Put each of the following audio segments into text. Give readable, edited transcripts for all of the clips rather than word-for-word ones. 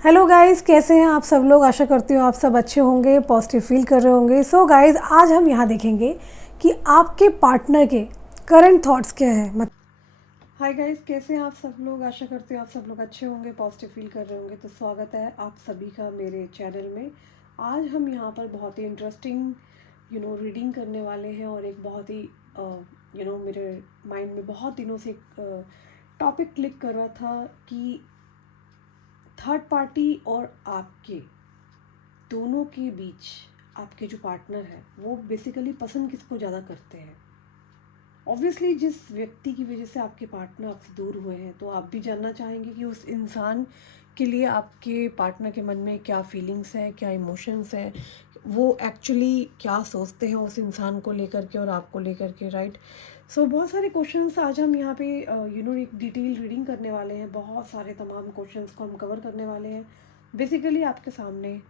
Hello guys, कैसे हैं आप सब लोग। आशा करती हूँ आप सब अच्छे होंगे, पॉजिटिव फील कर रहे होंगे। सो गाइस, आज हम यहाँ देखेंगे कि आपके पार्टनर के करंट थॉट्स क्या है। हाय गाइस, कैसे हैं आप सब लोग। आशा करती हूँ आप सब लोग अच्छे होंगे, पॉजिटिव फील कर रहे होंगे। तो स्वागत है आप सभी का मेरे चैनल में। आज हम यहाँ पर बहुत ही इंटरेस्टिंग रीडिंग करने वाले हैं और एक बहुत ही मेरे माइंड में बहुत दिनों से एक टॉपिक क्लिक कर रहा था कि थर्ड पार्टी और आपके दोनों के बीच आपके जो पार्टनर है वो बेसिकली पसंद किसको ज़्यादा करते हैं। ऑब्वियसली जिस व्यक्ति की वजह से आपके पार्टनर आपसे दूर हुए हैं, तो आप भी जानना चाहेंगे कि उस इंसान के लिए आपके पार्टनर के मन में क्या फीलिंग्स हैं, क्या इमोशंस हैं, वो एक्चुअली क्या सोचते हैं उस इंसान को लेकर के और आपको लेकर के, राइट। सो बहुत सारे क्वेश्चंस आज हम यहाँ पे एक डिटेल रीडिंग करने वाले हैं। बहुत सारे तमाम क्वेश्चंस को हम कवर करने वाले हैं। बेसिकली आपके सामने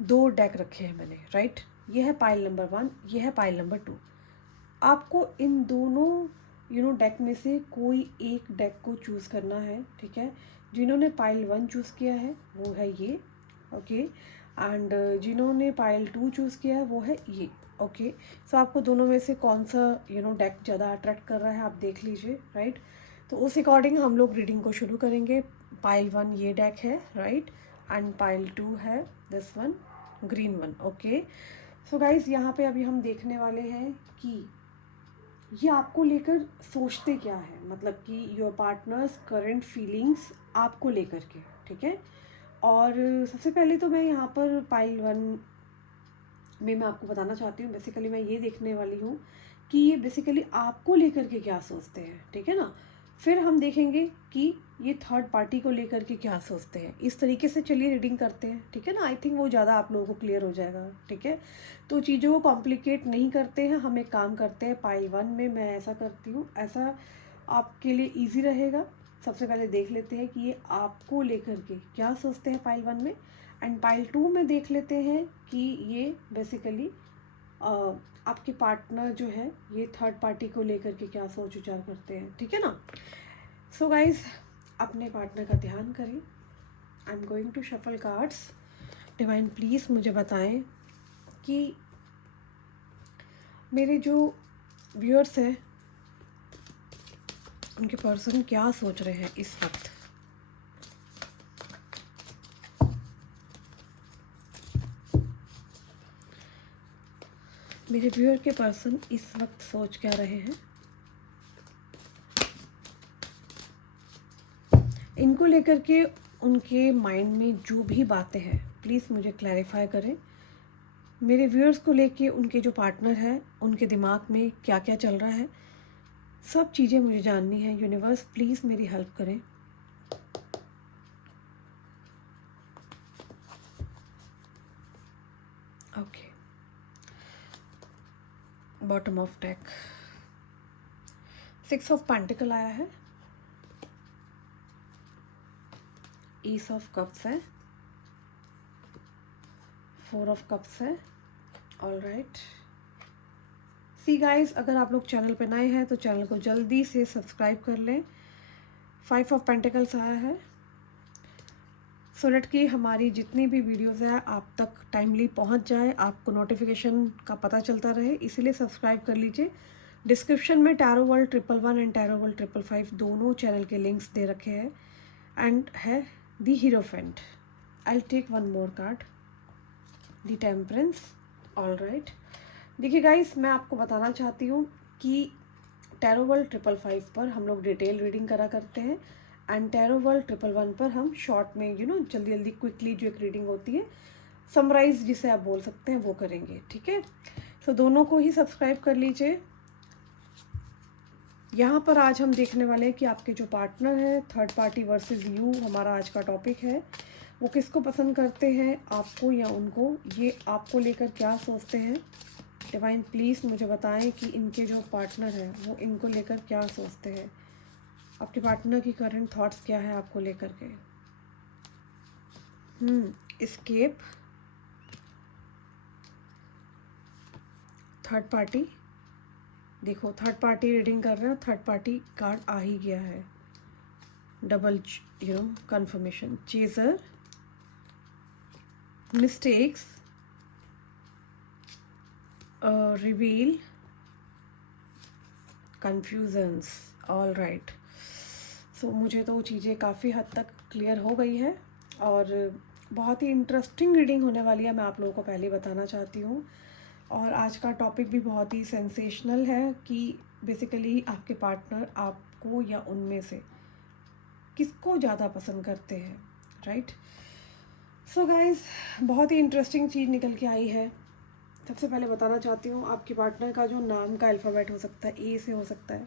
दो डेक रखे हैं मैंने, राइट। ये है पाइल नंबर 1, ये है पाइल नंबर 2। आपको इन दोनों डेक में से कोई एक डेक को चूज़ करना है, ठीक है। जिन्होंने पाइल 1 चूज़ किया है वो है ये, ओके। एंड जिन्होंने पाइल 2 चूज़ किया है वो है ये, ओके। सो आपको दोनों में से कौन सा डेक ज़्यादा अट्रैक्ट कर रहा है आप देख लीजिए, राइट। तो उस अकॉर्डिंग हम लोग रीडिंग को शुरू करेंगे। पाइल 1 ये डेक है, राइट, एंड पाइल 2 है this one, green one, okay. So guys, यहाँ पे अभी हम देखने वाले हैं कि ये आपको लेकर सोचते क्या है, मतलब कि योर पार्टनर्स करंट फीलिंग्स आपको लेकर के, ठीक है। और सबसे पहले तो मैं यहाँ पर पाइल 1 में मैं आपको बताना चाहती हूँ, बेसिकली मैं ये देखने वाली हूँ कि ये बेसिकली आपको लेकर के क्या सोचते हैं, ठीक है ना। फिर हम देखेंगे कि ये थर्ड पार्टी को लेकर के क्या सोचते हैं। इस तरीके से चलिए रीडिंग करते हैं, ठीक है ना। आई थिंक वो ज़्यादा आप लोगों को क्लियर हो जाएगा, ठीक है। तो चीज़ों को कॉम्प्लिकेट नहीं करते हैं, हम एक काम करते हैं। पाइल 1 में मैं ऐसा करती हूँ, ऐसा आपके लिए ईजी रहेगा। सबसे पहले देख लेते हैं कि ये आपको लेकर के क्या सोचते हैं पाइल 1 में। एंड पाइल 2 में देख लेते हैं कि ये बेसिकली आपके पार्टनर जो है ये थर्ड पार्टी को लेकर के क्या सोच विचार करते हैं, ठीक है ना। सो गाइज, अपने पार्टनर का ध्यान करें। I am going to shuffle cards. Divine please मुझे बताएं कि मेरे जो व्यूअर्स हैं उनके पर्सन क्या सोच रहे हैं इस वक्त। मेरे व्यूअर के पर्सन इस वक्त सोच क्या रहे हैं, इनको लेकर के उनके माइंड में जो भी बातें हैं प्लीज़ मुझे क्लैरिफाई करें। मेरे व्यूअर्स को लेके उनके जो पार्टनर है उनके दिमाग में क्या क्या चल रहा है, सब चीज़ें मुझे जाननी है। यूनिवर्स प्लीज़ मेरी हेल्प करें। Okay, bottom of deck 6 of pentacle आया है, एस ऑफ कप्स है, 4 ऑफ कप्स है। ऑल राइट, सी गाइस, अगर आप लोग चैनल पे नए हैं तो चैनल को जल्दी से सब्सक्राइब कर लें। 5 ऑफ पेंटिकल्स आया है, सो दैट कि हमारी जितनी भी वीडियोस है आप तक टाइमली पहुंच जाए, आपको नोटिफिकेशन का पता चलता रहे, इसीलिए सब्सक्राइब कर लीजिए। डिस्क्रिप्शन में tarot world 111 and tarot world 555 दोनों चैनल के लिंक्स दे रखे हैं। एंड है the hierophant. I take one more card, the temperance. All right, देखिए गाइस, मैं आपको बताना चाहती हूँ कि टैरो वर्ल्ड 555 पर हम लोग डिटेल रीडिंग करा करते हैं एंड टैरो वर्ल्ड 111 पर हम शॉर्ट में जल्दी जल्दी क्विकली जो एक रीडिंग होती है, समराइज जिसे आप बोल सकते हैं, वो करेंगे, ठीक है। सो दोनों को ही सब्सक्राइब कर लीजिए। यहाँ पर आज हम देखने वाले हैं कि आपके जो पार्टनर है, थर्ड पार्टी वर्सेस यू हमारा आज का टॉपिक है, वो किसको पसंद करते हैं, आपको या उनको। ये आपको लेकर क्या सोचते हैं। डिवाइन प्लीज़ मुझे बताएं कि इनके जो पार्टनर है वो इनको लेकर क्या सोचते हैं। आपके पार्टनर की करंट थॉट्स क्या है आपको लेकर के। Escape, third party. देखो, थर्ड पार्टी रीडिंग कर रहे हो, थर्ड पार्टी कार्ड आ ही गया है। Double confirmation, chaser, mistakes reveal confusions. All right, so मुझे तो चीज़ें काफ़ी हद तक क्लियर हो गई है और बहुत ही इंटरेस्टिंग रीडिंग होने वाली है, मैं आप लोगों को पहले बताना चाहती हूँ। और आज का टॉपिक भी बहुत ही सेंसेशनल है कि बेसिकली आपके पार्टनर आपको या उनमें से किसको ज़्यादा पसंद करते हैं, राइट। सो गाइस, बहुत ही इंटरेस्टिंग चीज़ निकल के आई है। सबसे पहले बताना चाहती हूँ, आपके पार्टनर का जो नाम का अल्फ़ाबेट हो सकता है, ए से हो सकता है।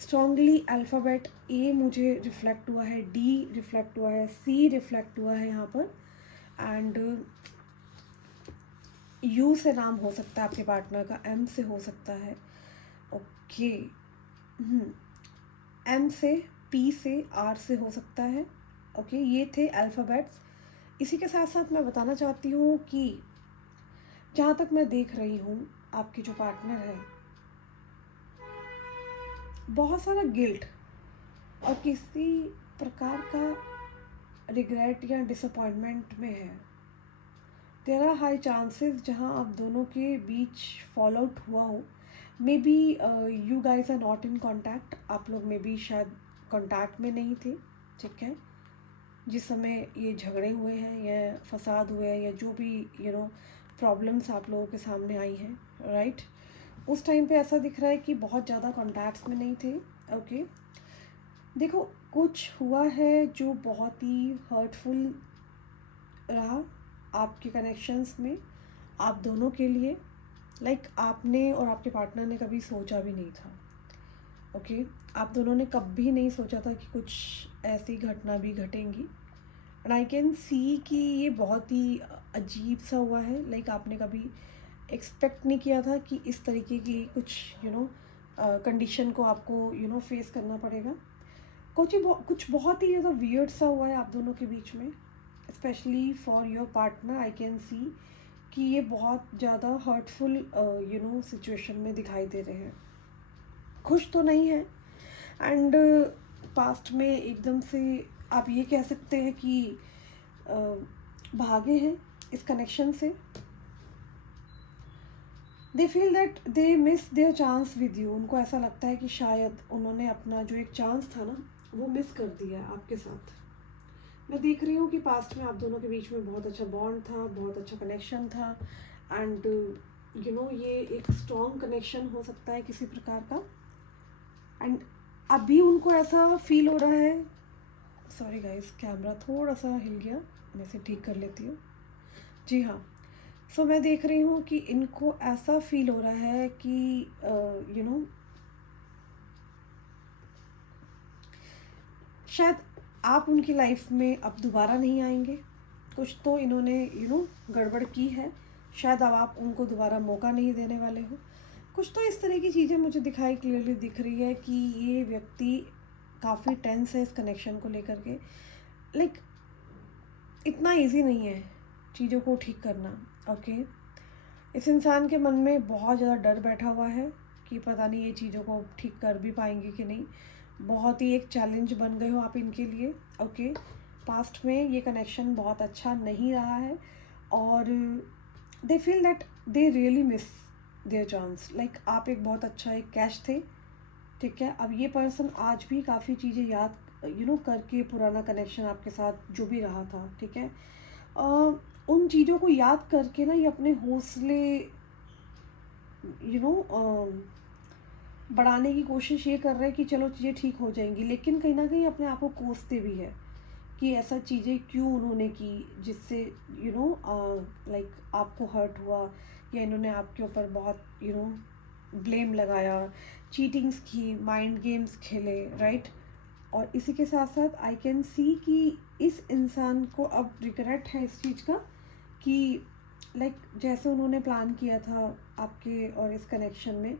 स्ट्रॉन्गली अल्फ़ाबेट ए मुझे रिफ्लेक्ट हुआ है, डी रिफ्लेक्ट हुआ है, सी रिफ्लेक्ट हुआ है यहाँ पर, एंड यू से नाम हो सकता है आपके पार्टनर का, एम से हो सकता है, ओके, एम से, पी से, आर से हो सकता है, ओके। ये थे अल्फ़ाबेट्स। इसी के साथ साथ मैं बताना चाहती हूँ कि जहाँ तक मैं देख रही हूँ, आपके जो पार्टनर है बहुत सारा गिल्ट और किसी प्रकार का रिग्रेट या डिसअपॉइंटमेंट में है। देयर आर हाई चांसेस जहाँ आप दोनों के बीच फॉल आउट हुआ हो। Maybe you guys are not in contact, आप लोग मे बी शायद कॉन्टैक्ट में नहीं थे, ठीक है, जिस समय ये झगड़े हुए हैं या फसाद हुए हैं या जो भी प्रॉब्लम्स आप लोगों के सामने आई हैं, राइट। उस टाइम पे ऐसा दिख रहा है कि बहुत ज़्यादा कॉन्टैक्ट्स में नहीं थे, ओके। देखो, कुछ हुआ है जो बहुत ही हर्टफुल रहा आपके कनेक्शंस में, आप दोनों के लिए। लाइक आपने और आपके पार्टनर ने कभी सोचा भी नहीं था, ओके। आप दोनों ने कभी नहीं सोचा था कि कुछ ऐसी घटना भी घटेंगी, एंड आई कैन सी कि ये बहुत ही अजीब सा हुआ है। लाइक आपने कभी एक्सपेक्ट नहीं किया था कि इस तरीके की कुछ कंडीशन को आपको फेस करना पड़ेगा। कुछ बहुत ही ज़्यादा वियर्ड सा हुआ है आप दोनों के बीच में, specially for your partner. I can see कि ये बहुत ज़्यादा हर्टफुल सिचुएशन में दिखाई दे रहे हैं, खुश तो नहीं है। एंड पास्ट में एकदम से आप ये कह सकते हैं कि भागे हैं इस कनेक्शन से। They feel that they miss their chance with you. उनको ऐसा लगता है कि शायद उन्होंने अपना जो एक चांस था ना, वो मिस कर दिया है आपके साथ। मैं देख रही हूँ कि पास्ट में आप दोनों के बीच में बहुत अच्छा बॉन्ड था, बहुत अच्छा कनेक्शन था, एंड ये एक स्ट्रॉन्ग कनेक्शन हो सकता है किसी प्रकार का। एंड अभी उनको ऐसा फील हो रहा है, सॉरी गाइस, कैमरा थोड़ा सा हिल गया, मैं इसे ठीक कर लेती हूँ। जी हाँ, सो मैं देख रही हूँ कि इनको ऐसा फील हो रहा है कि शायद आप उनकी लाइफ में अब दोबारा नहीं आएंगे। कुछ तो इन्होंने गड़बड़ की है, शायद अब आप उनको दोबारा मौका नहीं देने वाले हो। कुछ तो इस तरह की चीज़ें मुझे क्लियरली दिख रही है कि ये व्यक्ति काफ़ी टेंस है इस कनेक्शन को लेकर के। लाइक इतना इजी नहीं है चीज़ों को ठीक करना, ओके। इस इंसान के मन में बहुत ज़्यादा डर बैठा हुआ है कि पता नहीं ये चीज़ों को ठीक कर भी पाएंगे कि नहीं। बहुत ही एक चैलेंज बन गए हो आप इनके लिए, ओके। पास्ट में ये कनेक्शन बहुत अच्छा नहीं रहा है और they feel that they really miss their chance. Like आप एक बहुत अच्छा एक कैच थे, ठीक है। अब ये पर्सन आज भी काफ़ी चीज़ें याद करके, पुराना कनेक्शन आपके साथ जो भी रहा था, ठीक है, उन चीज़ों को याद करके ना ये अपने हौसले बढ़ाने की कोशिश ये कर रहे हैं कि चलो चीज़ें ठीक हो जाएंगी, लेकिन कहीं ना कहीं अपने आप को कोसते भी है कि ऐसा चीज़ें क्यों उन्होंने की जिससे लाइक आपको हर्ट हुआ, या इन्होंने आपके ऊपर बहुत ब्लेम लगाया, चीटिंग्स की, माइंड गेम्स खेले, राइट। और इसी के साथ साथ आई कैन सी कि इस इंसान को अब रिग्रेट है इस चीज़ का कि लाइक जैसे उन्होंने प्लान किया था आपके और इस कनेक्शन में,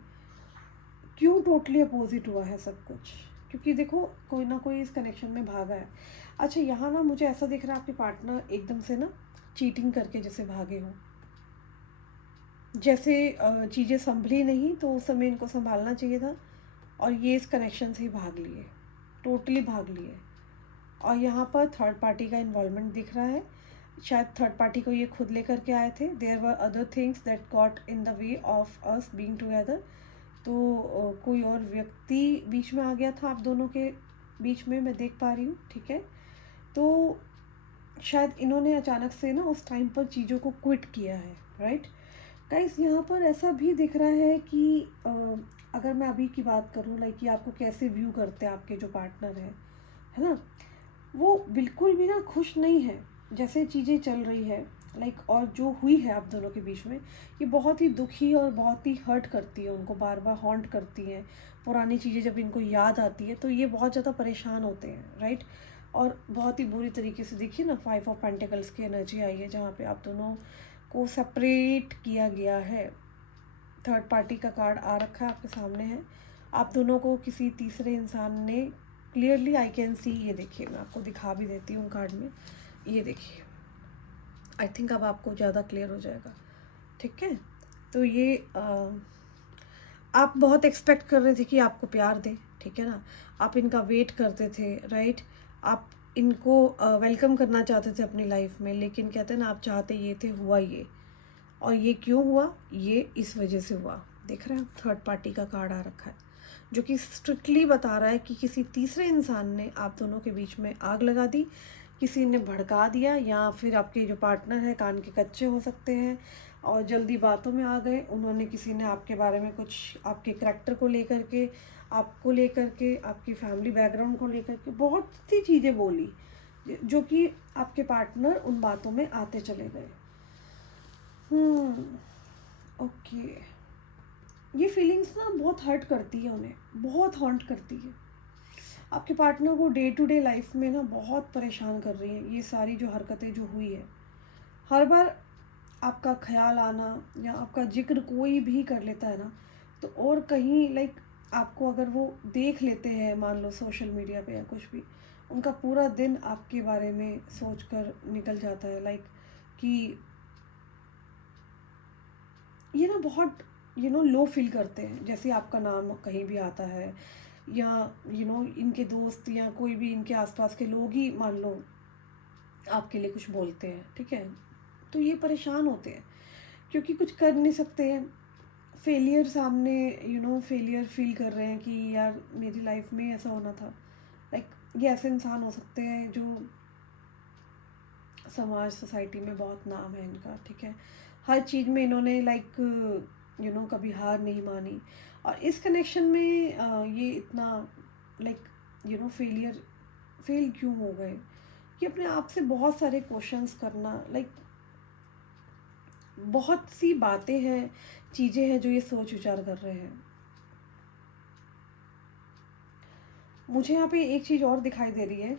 क्यों टोटली अपोजिट हुआ है सब कुछ। क्योंकि देखो, कोई ना कोई इस कनेक्शन में भागा है। अच्छा, यहाँ ना मुझे ऐसा दिख रहा है आपके पार्टनर एकदम से ना चीटिंग करके जैसे भागे हो, जैसे चीज़ें संभली नहीं तो उस समय इनको संभालना चाहिए था और ये इस कनेक्शन से ही भाग लिए, टोटली भाग लिए। और यहाँ पर थर्ड पार्टी का इन्वॉल्वमेंट दिख रहा है शायद थर्ड पार्टी को ये खुद लेकर के आए थे. There were other things that got in the way of us being together. तो कोई और व्यक्ति बीच में आ गया था आप दोनों के बीच में, मैं देख पा रही हूँ. ठीक है, तो शायद इन्होंने अचानक से ना उस टाइम पर चीज़ों को क्विट किया है. राइट गाइस, यहाँ पर ऐसा भी दिख रहा है कि अगर मैं अभी की बात करूँ, लाइक कि आपको कैसे व्यू करते हैं आपके जो पार्टनर है ना, वो बिल्कुल भी ना खुश नहीं है जैसे चीज़ें चल रही है. लाइक और जो हुई है आप दोनों के बीच में, ये बहुत ही दुखी और बहुत ही हर्ट करती है उनको, बार बार हॉन्ट करती हैं. पुरानी चीज़ें जब इनको याद आती है तो ये बहुत ज़्यादा परेशान होते हैं. राइट, और बहुत ही बुरी तरीके से देखिए ना, 5 ऑफ पेंटिकल्स की एनर्जी आई है जहाँ पे आप दोनों को सेपरेट किया गया है. थर्ड पार्टी का कार्ड आ रखा है, आपके सामने है. आप दोनों को किसी तीसरे इंसान ने क्लियरली, आई कैन सी, ये देखिए मैं आपको दिखा भी देती हूँ कार्ड में, ये देखिए. आई थिंक अब आपको ज़्यादा क्लियर हो जाएगा. ठीक है, तो ये आप बहुत एक्सपेक्ट कर रहे थे कि आपको प्यार दे. ठीक है ना, आप इनका वेट करते थे. राइट, आप इनको वेलकम करना चाहते थे अपनी लाइफ में, लेकिन कहते हैं ना, आप चाहते ये थे, हुआ ये. और ये क्यों हुआ, ये इस वजह से हुआ. देख रहे हैं, थर्ड पार्टी का कार्ड आ रखा है जो कि स्ट्रिक्टली बता रहा है कि किसी तीसरे इंसान ने आप दोनों के बीच में आग लगा दी, किसी ने भड़का दिया, या फिर आपके जो पार्टनर है कान के कच्चे हो सकते हैं और जल्दी बातों में आ गए. उन्होंने, किसी ने आपके बारे में कुछ, आपके करैक्टर को लेकर के, आपको लेकर के, आपकी फैमिली बैकग्राउंड को लेकर के बहुत सी चीज़ें बोली, जो कि आपके पार्टनर उन बातों में आते चले गए. ओके, ये फीलिंग्स ना बहुत हर्ट करती है उन्हें, बहुत हॉन्ट करती है. आपके पार्टनर को डे टू डे लाइफ में ना बहुत परेशान कर रही है ये सारी जो हरकतें जो हुई है. हर बार आपका ख्याल आना या आपका जिक्र कोई भी कर लेता है ना, तो और कहीं लाइक आपको अगर वो देख लेते हैं, मान लो सोशल मीडिया पे या कुछ भी, उनका पूरा दिन आपके बारे में सोच कर निकल जाता है. लाइक कि ये ना बहुत लो फील करते हैं जैसे आपका नाम कहीं भी आता है, या इनके दोस्त या कोई भी इनके आसपास के लोग ही मान लो आपके लिए कुछ बोलते हैं. ठीक है, तो ये परेशान होते हैं क्योंकि कुछ कर नहीं सकते हैं. फेलियर सामने, फेलियर फील कर रहे हैं कि यार मेरी लाइफ में ऐसा होना था. लाइक ये ऐसे इंसान हो सकते हैं जो समाज, सोसाइटी में बहुत नाम है इनका. ठीक है, हर चीज़ में इन्होंने लाइक कभी हार नहीं मानी. और इस कनेक्शन में ये इतना लाइक फेल क्यों हो गए, ये अपने आप से बहुत सारे क्वेश्चंस करना, लाइक बहुत सी बातें हैं, चीज़ें हैं जो ये सोच विचार कर रहे हैं. मुझे यहाँ पे एक चीज़ और दिखाई दे रही है.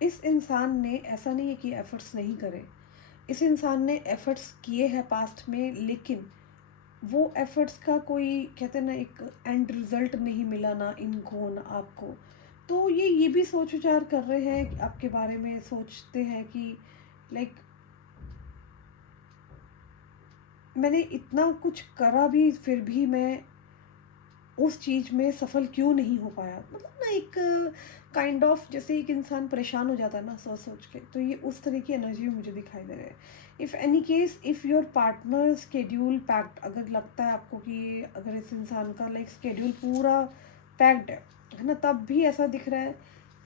इस इंसान ने, ऐसा नहीं है कि एफ़र्ट्स नहीं करे, इस इंसान ने एफ़र्ट्स किए हैं पास्ट में, लेकिन वो एफ़र्ट्स का कोई, कहते हैं ना, एक एंड रिज़ल्ट नहीं मिला, ना इनको ना आपको. तो ये भी सोच विचार कर रहे हैं आपके बारे में, सोचते हैं कि लाइक मैंने इतना कुछ करा भी, फिर भी मैं उस चीज़ में सफल क्यों नहीं हो पाया. मतलब ना एक काइंड ऑफ, जैसे एक इंसान परेशान हो जाता है ना सोच सोच के, तो ये उस तरह की एनर्जी मुझे दिखाई दे रहा है. If any case, if your partner schedule packed, अगर लगता है आपको कि अगर इस इंसान का लाइक स्केड्यूल पूरा पैक्ड है ना, तब भी ऐसा दिख रहा है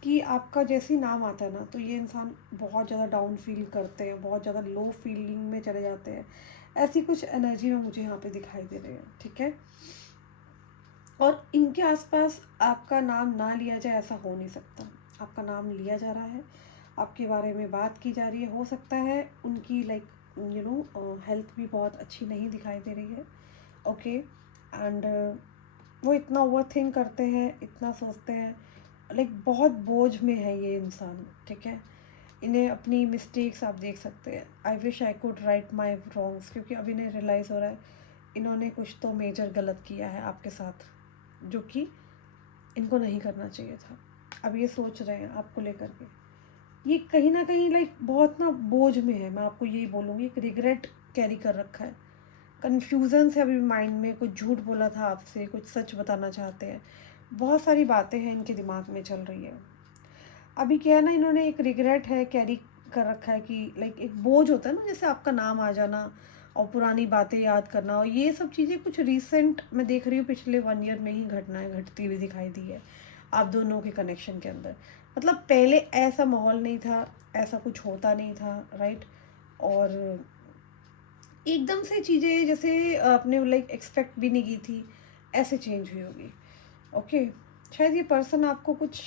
कि आपका जैसे ही नाम आता है ना, तो ये इंसान बहुत ज़्यादा डाउन फील करते हैं, बहुत ज़्यादा लो फीलिंग में चले जाते हैं. ऐसी कुछ एनर्जी में मुझे यहाँ पे दिखाई दे रही है. ठीक है, और इनके आसपास आपका नाम ना लिया जाए ऐसा हो नहीं सकता. आपका नाम लिया जा रहा है, आपके बारे में बात की जा रही है. हो सकता है उनकी लाइक हेल्थ भी बहुत अच्छी नहीं दिखाई दे रही है. ओके, एंड वो इतना ओवर थिंक करते हैं, इतना सोचते हैं, लाइक बहुत बोझ में है ये इंसान. ठीक है, इन्हें अपनी मिस्टेक्स आप देख सकते हैं. I wish I could write my wrongs, क्योंकि अब इन्हें रियलाइज़ हो रहा है इन्होंने कुछ तो मेजर गलत किया है आपके साथ, जो कि इनको नहीं करना चाहिए था. अब ये सोच रहे हैं आपको लेकर के, ये कहीं ना कहीं लाइक बहुत ना बोझ में है. मैं आपको यही बोलूँगी, एक रिग्रेट कैरी कर रखा है कन्फ्यूज़न से अभी माइंड में कुछ झूठ बोला था आपसे, कुछ सच बताना चाहते हैं, बहुत सारी बातें हैं इनके दिमाग में चल रही है। अभी क्या है ना, इन्होंने एक रिग्रेट है कैरी कर रखा है कि लाइक एक बोझ होता है ना, जैसे आपका नाम आ जाना और पुरानी बातें याद करना, और ये सब चीज़ें कुछ रीसेंट मैं देख रही हूँ, पिछले 1 ईयर में ही घटनाएं घटती हुई दिखाई दी है आप दोनों के कनेक्शन के अंदर। मतलब पहले ऐसा माहौल नहीं था, ऐसा कुछ होता नहीं था, राइट। और एकदम से चीज़ें जैसे आपने लाइक एक्सपेक्ट भी नहीं की थी, ऐसे चेंज हुई होगी। ओके, शायद ये पर्सन आपको कुछ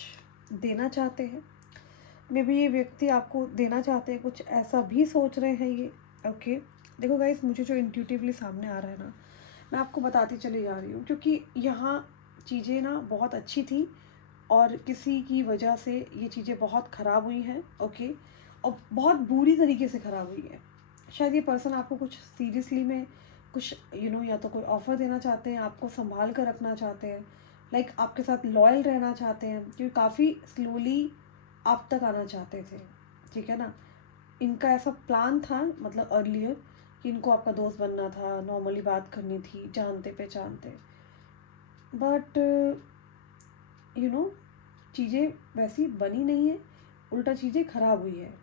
देना चाहते हैं, मे बी ये व्यक्ति आपको देना चाहते हैं, कुछ ऐसा भी सोच रहे हैं ये। ओके, देखो गाइस, मुझे जो इंट्यूटिवली सामने आ रहा है ना, मैं आपको बताती चली जा रही हूँ, क्योंकि यहाँ चीज़ें ना बहुत अच्छी थी और किसी की वजह से ये चीज़ें बहुत ख़राब हुई हैं। ओके, और बहुत बुरी तरीके से ख़राब हुई है। शायद ये पर्सन आपको कुछ सीरियसली में कुछ या तो कोई ऑफ़र देना चाहते हैं, आपको संभाल कर रखना चाहते हैं, लाइक आपके साथ लॉयल रहना चाहते हैं, क्योंकि काफ़ी स्लोली आप तक आना चाहते थे, ठीक है ना। इनका ऐसा प्लान था, मतलब अर्लियर, कि इनको आपका दोस्त बनना था, नॉर्मली बात करनी थी, जानते पहचानते। बट चीज़ें वैसी बनी नहीं है, उल्टा चीज़ें ख़राब हुई है।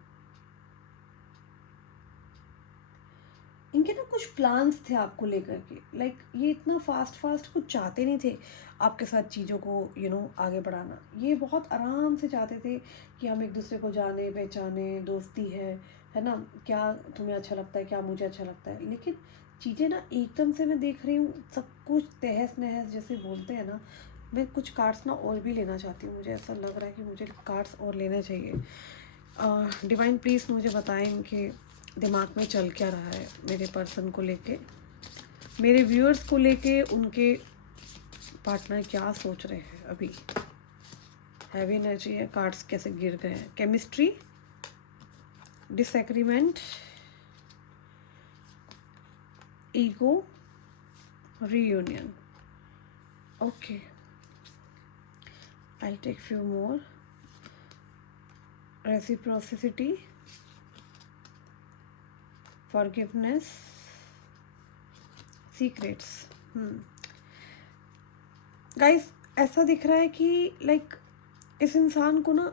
इनके ना कुछ प्लान्स थे आपको लेकर के, लाइक ये इतना फास्ट कुछ चाहते नहीं थे आपके साथ चीज़ों को आगे बढ़ाना। ये बहुत आराम से चाहते थे कि हम एक दूसरे को जाने पहचाने, दोस्ती है ना, क्या तुम्हें अच्छा लगता है, क्या मुझे अच्छा लगता है। लेकिन चीज़ें ना एकदम से मैं देख रही हूँ सब कुछ तहस नहस जैसे बोलते हैं ना। मैं कुछ कार्ड्स ना और भी लेना चाहती हूँ, मुझे ऐसा लग रहा है कि मुझे कार्ड्स और लेने चाहिए। डिवाइन प्लीज़ मुझे बताएं इनके दिमाग में चल क्या रहा है मेरे पर्सन को लेके, मेरे व्यूअर्स को लेके, उनके पार्टनर क्या सोच रहे हैं अभी। हैवी एनर्जी है, कार्ड्स कैसे गिर गए हैं। Chemistry, disagreement, ego, reunion. Okay, I'll take few more. Reciprocity, forgiveness, secrets. Guys, ऐसा दिख रहा है कि लाइक इस इंसान को ना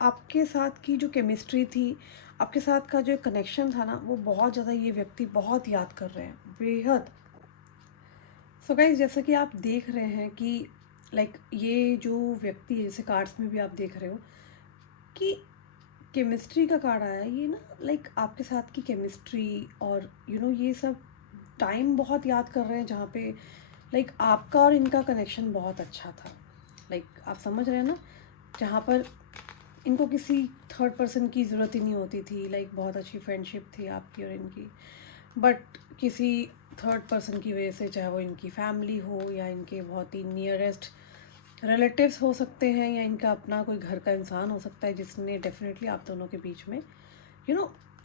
आपके साथ की जो केमिस्ट्री थी, आपके साथ का जो कनेक्शन था ना, वो बहुत ज़्यादा ये व्यक्ति बहुत याद कर रहे हैं, बेहद। सो गाइस, जैसा कि आप देख रहे हैं कि लाइक ये जो व्यक्ति है, जैसे कार्ड्स में भी आप देख रहे हो कि केमिस्ट्री का कार्ड आया, ये ना लाइक आपके साथ की केमिस्ट्री और ये सब टाइम बहुत याद कर रहे हैं, जहाँ पे लाइक आपका और इनका कनेक्शन बहुत अच्छा था। लाइक आप समझ रहे हैं ना, जहाँ पर इनको किसी थर्ड पर्सन की ज़रूरत ही नहीं होती थी, लाइक बहुत अच्छी फ्रेंडशिप थी आपकी और इनकी। बट किसी थर्ड पर्सन की वजह से, चाहे वो इनकी फैमिली हो या इनके बहुत ही नियरेस्ट रिलेटिव्स हो सकते हैं, या इनका अपना कोई घर का इंसान हो सकता है, जिसने डेफिनेटली आप दोनों के बीच में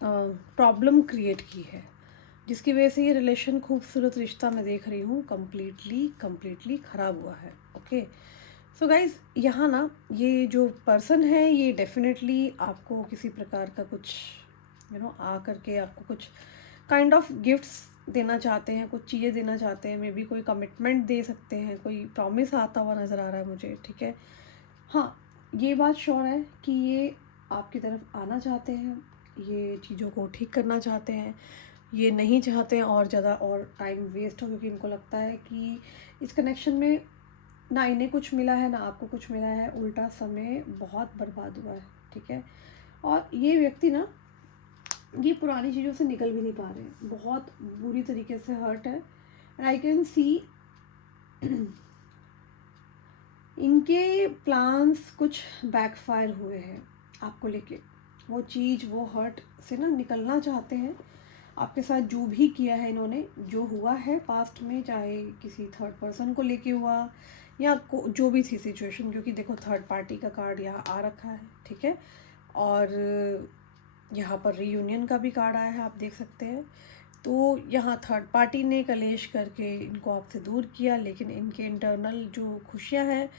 प्रॉब्लम क्रिएट की है, जिसकी वजह से ये रिलेशन, खूबसूरत रिश्ता मैं देख रही हूँ, कम्प्लीटली ख़राब हुआ है। ओके, सो गाइज़, यहाँ ना ये जो पर्सन है, ये डेफिनेटली आपको किसी प्रकार का कुछ आ करके आपको कुछ काइंड ऑफ गिफ्ट्स देना चाहते हैं, कुछ चीज़ें देना चाहते हैं, मे बी कोई कमिटमेंट दे सकते हैं, कोई प्रॉमिस आता हुआ नज़र आ रहा है मुझे, ठीक है। हाँ, ये बात श्योर है कि ये आपकी तरफ आना चाहते हैं, ये चीज़ों को ठीक करना चाहते हैं, ये नहीं चाहते हैं और ज़्यादा और टाइम वेस्ट हो, क्योंकि इनको लगता है कि इस कनेक्शन में ना इन्हें कुछ मिला है, ना आपको कुछ मिला है, उल्टा समय बहुत बर्बाद हुआ है, ठीक है। और ये व्यक्ति ना ये पुरानी चीज़ों से निकल भी नहीं पा रहे हैं, बहुत बुरी तरीके से हर्ट है। एंड आई कैन सी इनके प्लान्स कुछ बैकफायर हुए हैं आपको लेके। वो चीज़, वो हर्ट से ना निकलना चाहते हैं। आपके साथ जो भी किया है इन्होंने, जो हुआ है पास्ट में, चाहे किसी थर्ड पर्सन को लेके हुआ या जो भी थी सिचुएशन, क्योंकि देखो थर्ड पार्टी का कार्ड यहाँ आ रखा है, ठीक है। और यहाँ पर रीयूनियन का भी कार्ड आया है, आप देख सकते हैं। तो यहाँ थर्ड पार्टी ने कलेश करके इनको आपसे दूर किया, लेकिन इनके इंटरनल जो खुशियाँ हैं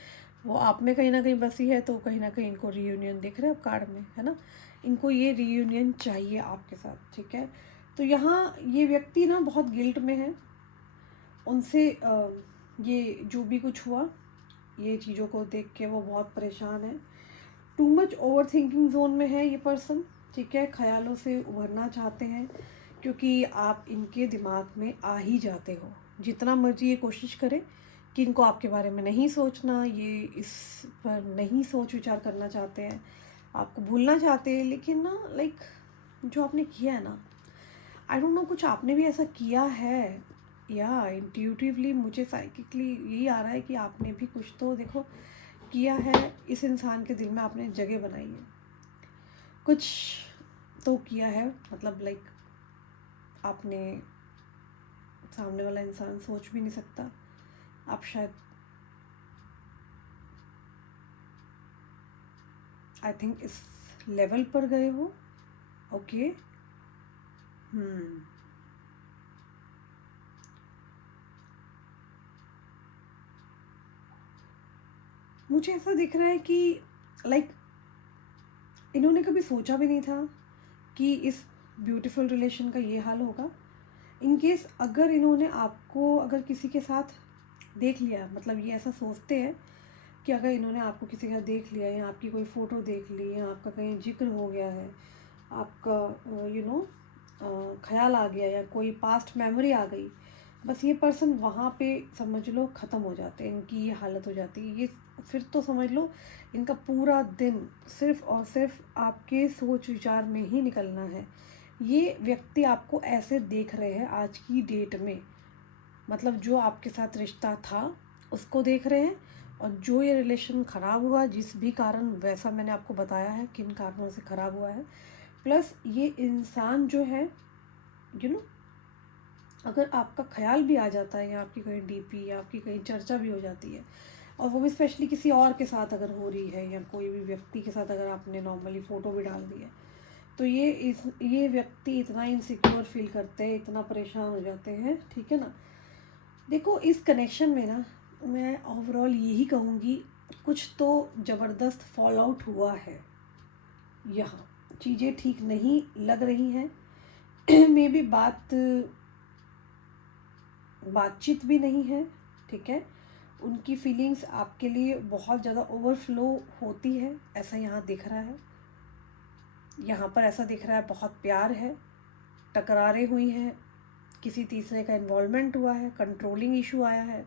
वो आप में कहीं ना कहीं बसी है, तो कहीं ना कहीं इनको रीयूनियन दिख रहा है अब कार्ड में, है ना। इनको ये रीयूनियन चाहिए आपके साथ, ठीक है। तो यहाँ ये व्यक्ति ना बहुत गिल्ट में है, उनसे ये जो भी कुछ हुआ, ये चीज़ों को देख के वो बहुत परेशान है। Too much over thinking zone में है ये पर्सन, ठीक है। ख्यालों से उभरना चाहते हैं, क्योंकि आप इनके दिमाग में आ ही जाते हो। जितना मर्जी ये कोशिश करें कि इनको आपके बारे में नहीं सोचना, ये इस पर नहीं सोच विचार करना चाहते हैं, आपको भूलना चाहते हैं। लेकिन ना लाइक जो आपने किया है ना, आई डोंट नो, कुछ आपने भी ऐसा किया है, या इंट्यूटिवली मुझे साइकिकली यही आ रहा है कि आपने भी कुछ तो देखो किया है। इस इंसान के दिल में आपने जगह बनाई है, कुछ तो किया है। मतलब लाइक आपने, सामने वाला इंसान सोच भी नहीं सकता, आप शायद आई थिंक इस लेवल पर गए हो। ओके, मुझे ऐसा दिख रहा है कि लाइक इन्होंने कभी सोचा भी नहीं था कि इस ब्यूटीफुल रिलेशन का ये हाल होगा। इन केस अगर इन्होंने आपको अगर किसी के साथ देख लिया, मतलब ये ऐसा सोचते हैं कि अगर इन्होंने आपको किसी के साथ देख लिया, या आपकी कोई फ़ोटो देख ली, या आपका कहीं जिक्र हो गया है, आपका यू नो ख्याल आ गया, या कोई पास्ट मेमोरी आ गई, बस ये पर्सन वहाँ पे समझ लो ख़त्म हो जाते हैं, इनकी ये हालत हो जाती है। ये फिर तो समझ लो इनका पूरा दिन सिर्फ़ और सिर्फ आपके सोच विचार में ही निकलना है। ये व्यक्ति आपको ऐसे देख रहे हैं आज की डेट में, मतलब जो आपके साथ रिश्ता था उसको देख रहे हैं, और जो ये रिलेशन ख़राब हुआ जिस भी कारण, वैसा मैंने आपको बताया है किन कारणों से ख़राब हुआ है। प्लस ये इंसान जो है यू नो, अगर आपका ख्याल भी आ जाता है, या आपकी कहीं डीपी या आपकी कहीं चर्चा भी हो जाती है, और वो भी स्पेशली किसी और के साथ अगर हो रही है, या कोई भी व्यक्ति के साथ अगर आपने नॉर्मली फ़ोटो भी डाल दी है, तो ये व्यक्ति इतना इनसिक्योर फील करते हैं, इतना परेशान हो जाते हैं, ठीक है ना। देखो इस कनेक्शन में ना मैं ओवरऑल यही कहूँगी, कुछ तो ज़बरदस्त फॉल आउट हुआ है, यहाँ चीज़ें ठीक नहीं लग रही हैं। मे बी बातचीत भी नहीं है, ठीक है। उनकी फीलिंग्स आपके लिए बहुत ज़्यादा ओवरफ्लो होती है, ऐसा यहाँ दिख रहा है। यहाँ पर ऐसा दिख रहा है बहुत प्यार है, टकरारें हुई हैं, किसी तीसरे का इन्वॉल्वमेंट हुआ है, कंट्रोलिंग इशू आया है,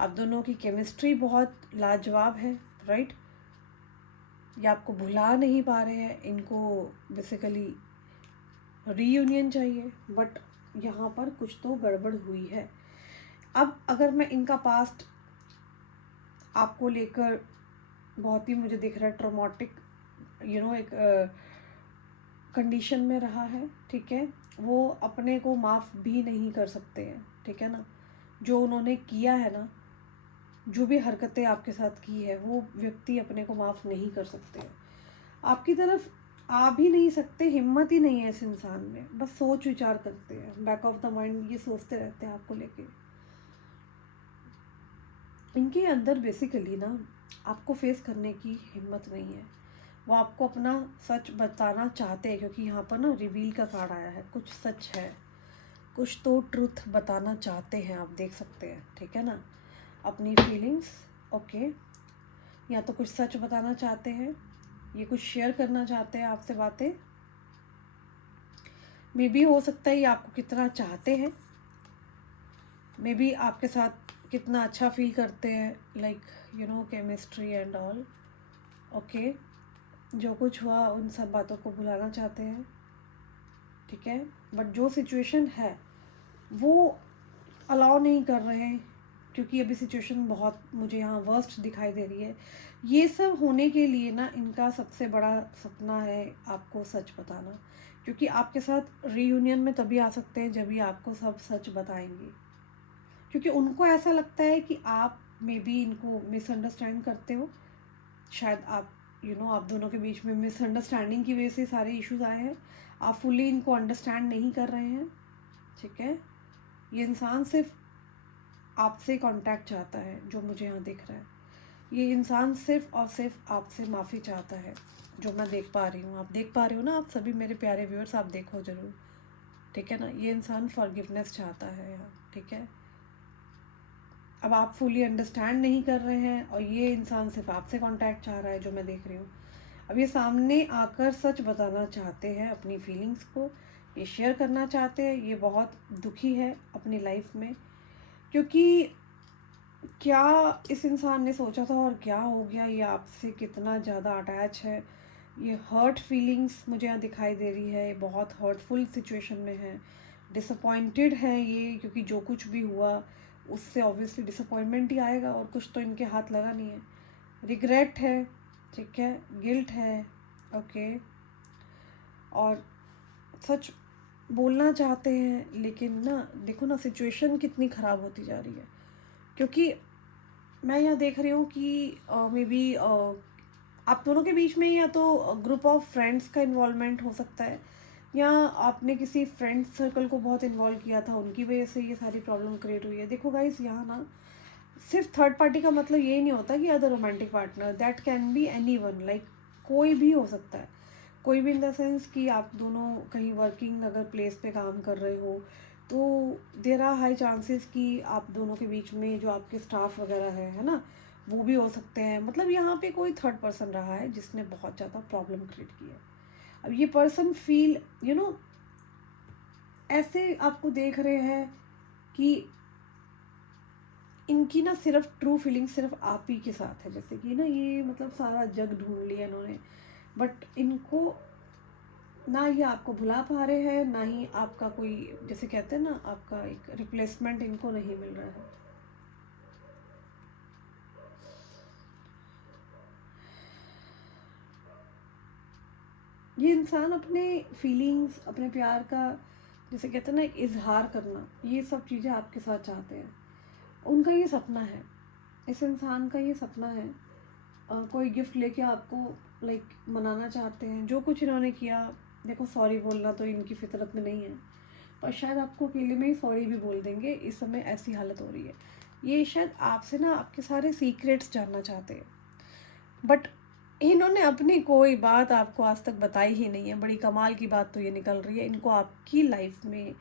आप दोनों की केमिस्ट्री बहुत लाजवाब है, राइट। ये आपको भुला नहीं पा रहे हैं, इनको बेसिकली रीयूनियन चाहिए, बट यहाँ पर कुछ तो गड़बड़ हुई है। अब अगर मैं इनका पास्ट आपको लेकर, बहुत ही मुझे दिख रहा है ट्रॉमेटिक एक कंडीशन में रहा है, ठीक है। वो अपने को माफ़ भी नहीं कर सकते हैं, ठीक है ना। जो उन्होंने किया है ना, जो भी हरकतें आपके साथ की है, वो व्यक्ति अपने को माफ़ नहीं कर सकते हैं, आपकी तरफ आ भी नहीं सकते, हिम्मत ही नहीं है इस इंसान में, बस सोच विचार करते हैं, बैक ऑफ द माइंड ये सोचते रहते हैं आपको लेके। इनके अंदर बेसिकली ना आपको फेस करने की हिम्मत नहीं है, वो आपको अपना सच बताना चाहते हैं, क्योंकि यहाँ पर ना रिवील का कार्ड आया है, कुछ सच है, कुछ तो ट्रुथ बताना चाहते हैं, आप देख सकते हैं, ठीक है ना। अपनी फीलिंग्स, ओके, या तो कुछ सच बताना चाहते हैं, ये कुछ शेयर करना चाहते हैं आपसे बातें। मे बी हो सकता है ये आपको कितना चाहते हैं, मे बी आपके साथ कितना अच्छा फील करते हैं, like chemistry and all, okay. जो कुछ हुआ उन सब बातों को भुलाना चाहते हैं, ठीक है। बट जो सिचुएशन है वो अलाउ नहीं कर रहे हैं, क्योंकि अभी सिचुएशन बहुत मुझे यहाँ वर्स्ट दिखाई दे रही है। ये सब होने के लिए ना इनका सबसे बड़ा सपना है आपको सच बताना, क्योंकि आपके साथ रीयूनियन में तभी आ सकते हैं जब भी आपको सब सच बताएंगे, क्योंकि उनको ऐसा लगता है कि आप मे बी इनको मिसअंडरस्टैंड करते हो, शायद आप आप दोनों के बीच में मिसअंडरस्टैंडिंग की वजह से सारे इश्यूज आए हैं, आप फुल्ली इनको अंडरस्टैंड नहीं कर रहे हैं, ठीक है। ये इंसान सिर्फ आपसे कांटेक्ट चाहता है, जो मुझे यहाँ दिख रहा है। ये इंसान सिर्फ और सिर्फ आपसे माफ़ी चाहता है, जो मैं देख पा रही हूँ, आप देख पा रहे हो ना, आप सभी मेरे प्यारे व्यूअर्स, आप देखो ज़रूर, ठीक है ना। ये इंसान फॉरगिवनेस चाहता है यहाँ, ठीक है। अब आप फुली अंडरस्टैंड नहीं कर रहे हैं और ये इंसान सिर्फ आपसे कांटेक्ट चाह रहा है, जो मैं देख रही हूँ। अब ये सामने आकर सच बताना चाहते हैं, अपनी फीलिंग्स को ये शेयर करना चाहते हैं। ये बहुत दुखी है अपनी लाइफ में, क्योंकि क्या इस इंसान ने सोचा था और क्या हो गया। ये आपसे कितना ज़्यादा अटैच है। ये हर्ट फीलिंग्स मुझे यहाँ दिखाई दे रही है। ये बहुत हर्टफुल सिचुएशन में है, डिसअपॉइंटेड है ये, क्योंकि जो कुछ भी हुआ उससे ऑब्वियसली डिसअपॉइंटमेंट ही आएगा, और कुछ तो इनके हाथ लगा नहीं है। रिग्रेट है, ठीक है, गिल्ट है, ओके। और सच बोलना चाहते हैं, लेकिन ना देखो ना सिचुएशन कितनी ख़राब होती जा रही है। क्योंकि मैं यहाँ देख रही हूँ कि मे बी आप दोनों के बीच में या तो ग्रुप ऑफ फ्रेंड्स का इन्वॉल्वमेंट हो सकता है, या आपने किसी फ्रेंड सर्कल को बहुत इन्वॉल्व किया था, उनकी वजह से ये सारी प्रॉब्लम क्रिएट हुई है। देखो गाइस, यहाँ ना सिर्फ थर्ड पार्टी का मतलब ये नहीं होता कि other romantic partner, that can be any one, like कोई भी हो सकता है। कोई भी इन द सेंस कि आप दोनों कहीं वर्किंग अगर प्लेस पे काम कर रहे हो, तो देर आर हाई चांसेस कि आप दोनों के बीच में जो आपके स्टाफ वगैरह है ना, वो भी हो सकते हैं। मतलब यहाँ पे कोई थर्ड पर्सन रहा है जिसने बहुत ज़्यादा प्रॉब्लम क्रिएट की है। अब ये पर्सन फील ऐसे आपको देख रहे हैं कि इनकी ना सिर्फ ट्रू फीलिंग सिर्फ आप ही के साथ है। जैसे कि ना ये मतलब सारा जग ढूंढ लिया इन्होंने, बट इनको ना ये आपको भुला पा रहे हैं, ना ही आपका कोई, जैसे कहते हैं ना, आपका एक रिप्लेसमेंट इनको नहीं मिल रहा है। ये इंसान अपने फीलिंग्स, अपने प्यार का, जैसे कहते हैं ना, एक इजहार करना, ये सब चीज़ें आपके साथ चाहते हैं। उनका ये सपना है, इस इंसान का ये सपना है। कोई गिफ्ट लेके आपको लाइक मनाना चाहते हैं। जो कुछ इन्होंने किया, देखो सॉरी बोलना तो इनकी फितरत में नहीं है, पर शायद आपको अकेले में ही सॉरी भी बोल देंगे। इस समय ऐसी हालत हो रही है। ये शायद आपसे ना आपके सारे सीक्रेट्स जानना चाहते हैं, बट इन्होंने अपनी कोई बात आपको आज तक बताई ही नहीं है। बड़ी कमाल की बात तो ये निकल रही है, इनको आपकी लाइफ में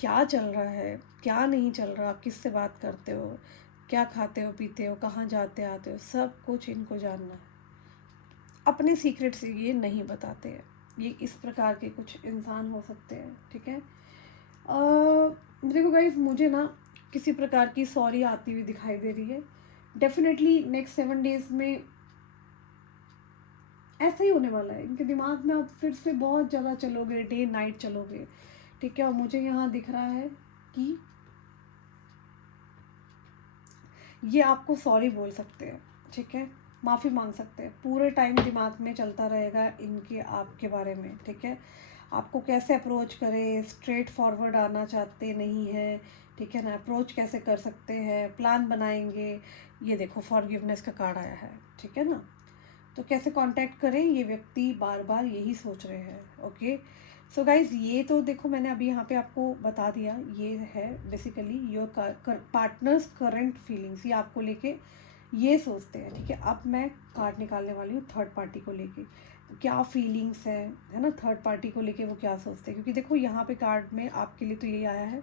क्या चल रहा है, क्या नहीं चल रहा, आप किससे बात करते हो, क्या खाते हो पीते हो, कहाँ जाते आते हो, सब कुछ इनको जानना है। अपने सीक्रेट्स ये नहीं बताते हैं। ये इस प्रकार के कुछ इंसान हो सकते हैं, ठीक है। देखो गाइज, मुझे ना किसी प्रकार की सॉरी आती हुई दिखाई दे रही है। डेफिनेटली नेक्स्ट 7 डेज में ऐसा ही होने वाला है। इनके दिमाग में आप फिर से बहुत ज़्यादा चलोगे, डे नाइट चलोगे, ठीक है। और मुझे यहाँ दिख रहा है कि ये आपको सॉरी बोल सकते हैं, ठीक है, माफ़ी मांग सकते हैं। पूरे टाइम दिमाग में चलता रहेगा इनके आपके बारे में, ठीक है। आपको कैसे अप्रोच करें, स्ट्रेट फॉरवर्ड आना चाहते नहीं हैं, ठीक है ना, अप्रोच कैसे कर सकते हैं, प्लान बनाएंगे। ये देखो फॉरगिवनेस का कार्ड आया है, ठीक है ना। तो कैसे कांटेक्ट करें, ये व्यक्ति बार बार यही सोच रहे हैं, ओके। सो गाइज, ये तो देखो मैंने अभी यहाँ पे आपको बता दिया। ये है basically your partners current feelings, ये आपको लेके ये सोचते हैं, ठीक है। अब मैं कार्ड निकालने वाली हूँ थर्ड पार्टी को लेके, क्या फीलिंग्स है ना, थर्ड पार्टी को लेके वो क्या सोचते हैं। क्योंकि देखो यहाँ पे कार्ड में आपके लिए तो यही आया है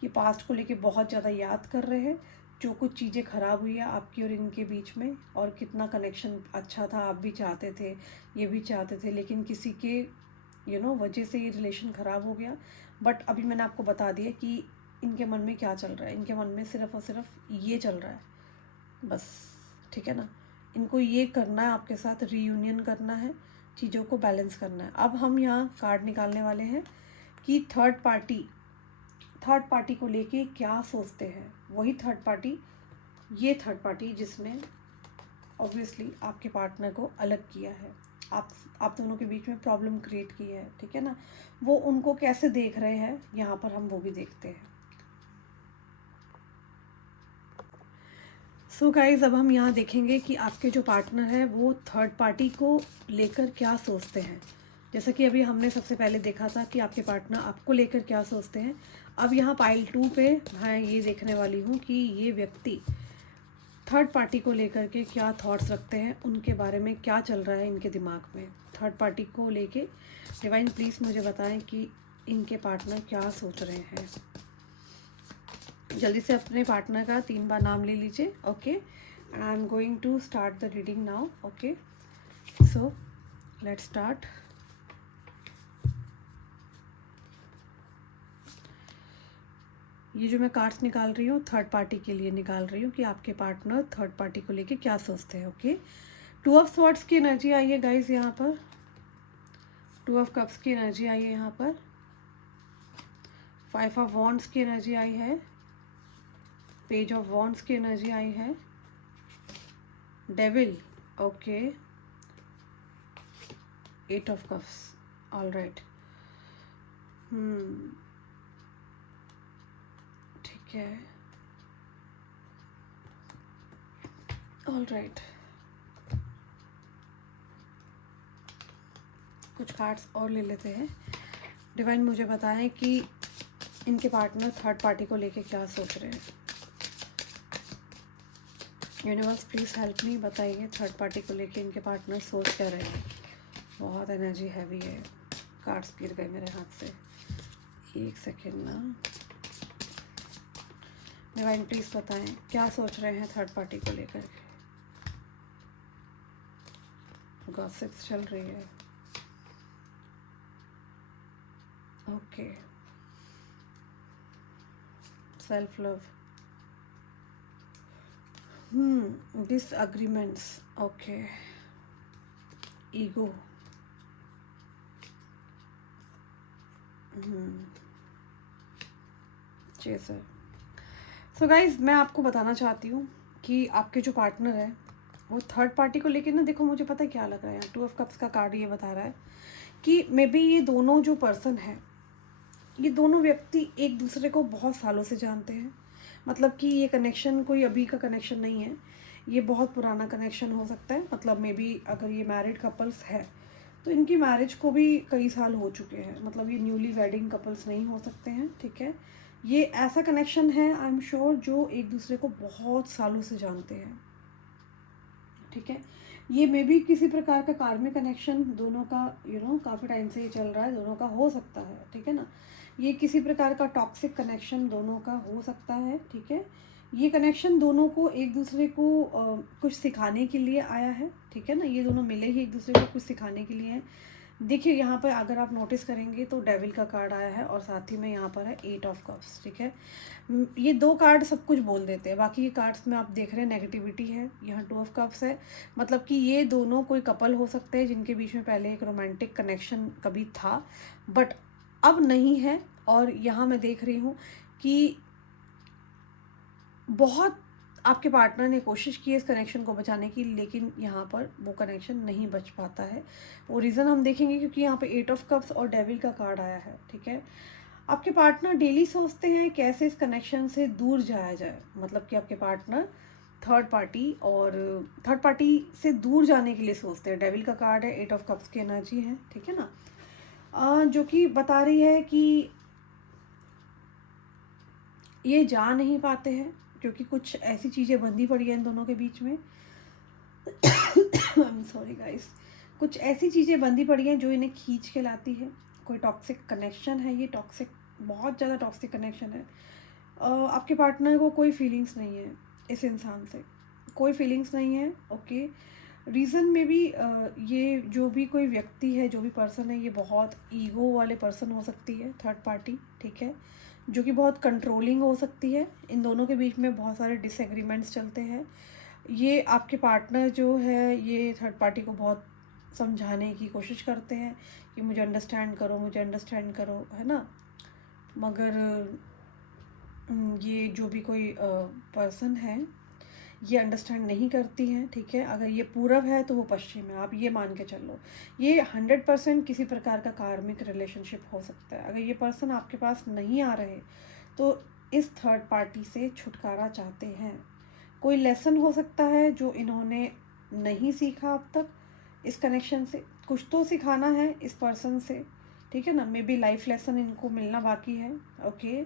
कि पास्ट को लेके बहुत ज़्यादा याद कर रहे हैं, जो कुछ चीज़ें ख़राब हुई है आपकी और इनके बीच में, और कितना कनेक्शन अच्छा था, आप भी चाहते थे, ये भी चाहते थे, लेकिन किसी के वजह से ये रिलेशन ख़राब हो गया। बट अभी मैंने आपको बता दिया कि इनके मन में क्या चल रहा है। इनके मन में सिर्फ़ और सिर्फ ये चल रहा है बस, ठीक है ना। इनको ये करना है, आपके साथ रीयूनियन करना है, चीज़ों को बैलेंस करना है। अब हम यहाँ कार्ड निकालने वाले हैं कि थर्ड पार्टी को लेके क्या सोचते हैं। वही थर्ड पार्टी, ये थर्ड पार्टी जिसने ऑब्वियसली आपके पार्टनर को अलग किया है, आप दोनों के बीच में प्रॉब्लम क्रिएट की है, ठीक है ना। वो उनको कैसे देख रहे हैं यहाँ पर हम वो भी देखते हैं। सो गाइज, अब हम यहाँ देखेंगे कि आपके जो पार्टनर है वो थर्ड पार्टी को लेकर क्या सोचते हैं। जैसा कि अभी हमने सबसे पहले देखा था कि आपके पार्टनर आपको लेकर क्या सोचते हैं। अब यहाँ पाइल 2 पे मैं ये देखने वाली हूँ कि ये व्यक्ति थर्ड पार्टी को लेकर के क्या थॉट्स रखते हैं, उनके बारे में क्या चल रहा है इनके दिमाग में। थर्ड पार्टी को लेके डिवाइन प्लीज़ मुझे बताएं कि इनके पार्टनर क्या सोच रहे हैं। जल्दी से अपने पार्टनर का 3 बार नाम ले लीजिए। Okay, and I am going to start the reading now. Okay, so let's start. ये जो मैं कार्ड्स निकाल रही हूँ थर्ड पार्टी के लिए निकाल रही हूँ कि आपके पार्टनर थर्ड पार्टी को लेके क्या सोचते हैं। ओके, 2 ऑफ स्वॉर्ड्स की एनर्जी आई है गाइज यहाँ पर, 2 ऑफ कप्स की एनर्जी आई है यहाँ पर, 5 ऑफ वॉन्ड्स की एनर्जी आई है, पेज ऑफ वॉन्ड्स की एनर्जी आई है, devil, okay, 8 of cups, all right, ठीक है, ऑल राइट। कुछ कार्ड्स और ले लेते हैं। डिवाइन मुझे बताएं कि इनके पार्टनर थर्ड पार्टी को लेके क्या सोच रहे हैं। यूनिवर्स प्लीज़ हेल्प मी, बताइए थर्ड पार्टी को लेके इनके पार्टनर सोच क्या रहे हैं। बहुत एनर्जी हैवी है, कार्ड्स गिर गए मेरे हाथ से। एक सेकेंड ना, डिवाइन प्लीज़ बताएं क्या सोच रहे हैं थर्ड पार्टी को लेकर। गॉसिप्स चल रही है। Okay, self love, disagreements, okay, ego, chaser. So guys मैं आपको बताना चाहती हूँ कि आपके जो पार्टनर है वो थर्ड पार्टी को लेकर ना, देखो मुझे पता है क्या लग रहा है। 2 ऑफ कप्स का कार्ड ये बता रहा है कि मे बी ये दोनों जो पर्सन है, ये दोनों व्यक्ति एक दूसरे को बहुत सालों से जानते हैं। मतलब कि ये कनेक्शन कोई अभी का कनेक्शन नहीं है, ये बहुत पुराना कनेक्शन हो सकता है। मतलब मे बी अगर ये मैरिड कपल्स है तो इनकी मैरिज को भी कई साल हो चुके हैं। मतलब ये न्यूली वेडिंग कपल्स नहीं हो सकते हैं, ठीक है। ये ऐसा कनेक्शन है आई एम श्योर जो एक दूसरे को बहुत सालों से जानते हैं, ठीक है। ये मे बी किसी प्रकार का कार्मिक कनेक्शन दोनों का काफ़ी टाइम से ये चल रहा है, दोनों का हो सकता है, ठीक है ना। ये किसी प्रकार का टॉक्सिक कनेक्शन दोनों का हो सकता है, ठीक है। ये कनेक्शन दोनों को एक दूसरे को कुछ सिखाने के लिए आया है, ठीक है ना। ये दोनों मिले ही एक दूसरे को कुछ सिखाने के लिए हैं। देखिए यहाँ पर अगर आप नोटिस करेंगे तो डेविल का कार्ड आया है और साथ ही में यहाँ पर है 8 ऑफ कप्स, ठीक है। ये 2 कार्ड सब कुछ बोल देते हैं। बाकी ये कार्ड्स में आप देख रहे हैं नेगेटिविटी है, यहाँ 2 ऑफ कप्स है। मतलब कि ये दोनों कोई कपल हो सकते हैं जिनके बीच में पहले एक रोमांटिक कनेक्शन कभी था बट अब नहीं है। और यहाँ मैं देख रही हूँ कि बहुत आपके पार्टनर ने कोशिश की है इस कनेक्शन को बचाने की, लेकिन यहाँ पर वो कनेक्शन नहीं बच पाता है। वो रीज़न हम देखेंगे क्योंकि यहाँ पे 8 ऑफ कप्स और डेविल का कार्ड आया है, ठीक है। आपके पार्टनर डेली सोचते हैं कैसे इस कनेक्शन से दूर जाया जाए। मतलब कि आपके पार्टनर थर्ड पार्टी से दूर जाने के लिए सोचते हैं। डेविल का कार्ड है, 8 ऑफ कप्स की एनर्जी है, ठीक है ना। जो कि बता रही है कि ये जा नहीं पाते हैं क्योंकि कुछ ऐसी चीज़ें बंधी पड़ी हैं इन दोनों के बीच में। आई एम सॉरी गाइस, कुछ ऐसी चीज़ें बंधी पड़ी हैं जो इन्हें खींच के लाती है। कोई टॉक्सिक कनेक्शन है, ये टॉक्सिक, बहुत ज़्यादा टॉक्सिक कनेक्शन है। आपके पार्टनर को कोई फीलिंग्स नहीं है इस इंसान से, कोई फीलिंग्स नहीं है, ओके। रीज़न में भी ये जो भी कोई व्यक्ति है, जो भी पर्सन है, ये बहुत ईगो वाले पर्सन हो सकती है थर्ड पार्टी, ठीक है, जो कि बहुत कंट्रोलिंग हो सकती है। इन दोनों के बीच में बहुत सारे डिसएग्रीमेंट्स चलते हैं। ये आपके पार्टनर जो है ये थर्ड पार्टी को बहुत समझाने की कोशिश करते हैं कि मुझे अंडरस्टैंड करो, मुझे अंडरस्टैंड करो, है ना। मगर ये जो भी कोई पर्सन है ये अंडरस्टैंड नहीं करती हैं, ठीक है। अगर ये पूरब है तो वो पश्चिम है, आप ये मान के चलो। ये 100% किसी प्रकार का कार्मिक रिलेशनशिप हो सकता है। अगर ये पर्सन आपके पास नहीं आ रहे तो इस थर्ड पार्टी से छुटकारा चाहते हैं। कोई लेसन हो सकता है जो इन्होंने नहीं सीखा अब तक इस कनेक्शन से, कुछ तो सिखाना है इस पर्सन से, ठीक है ना। मे बी लाइफ लेसन इनको मिलना बाकी है, okay.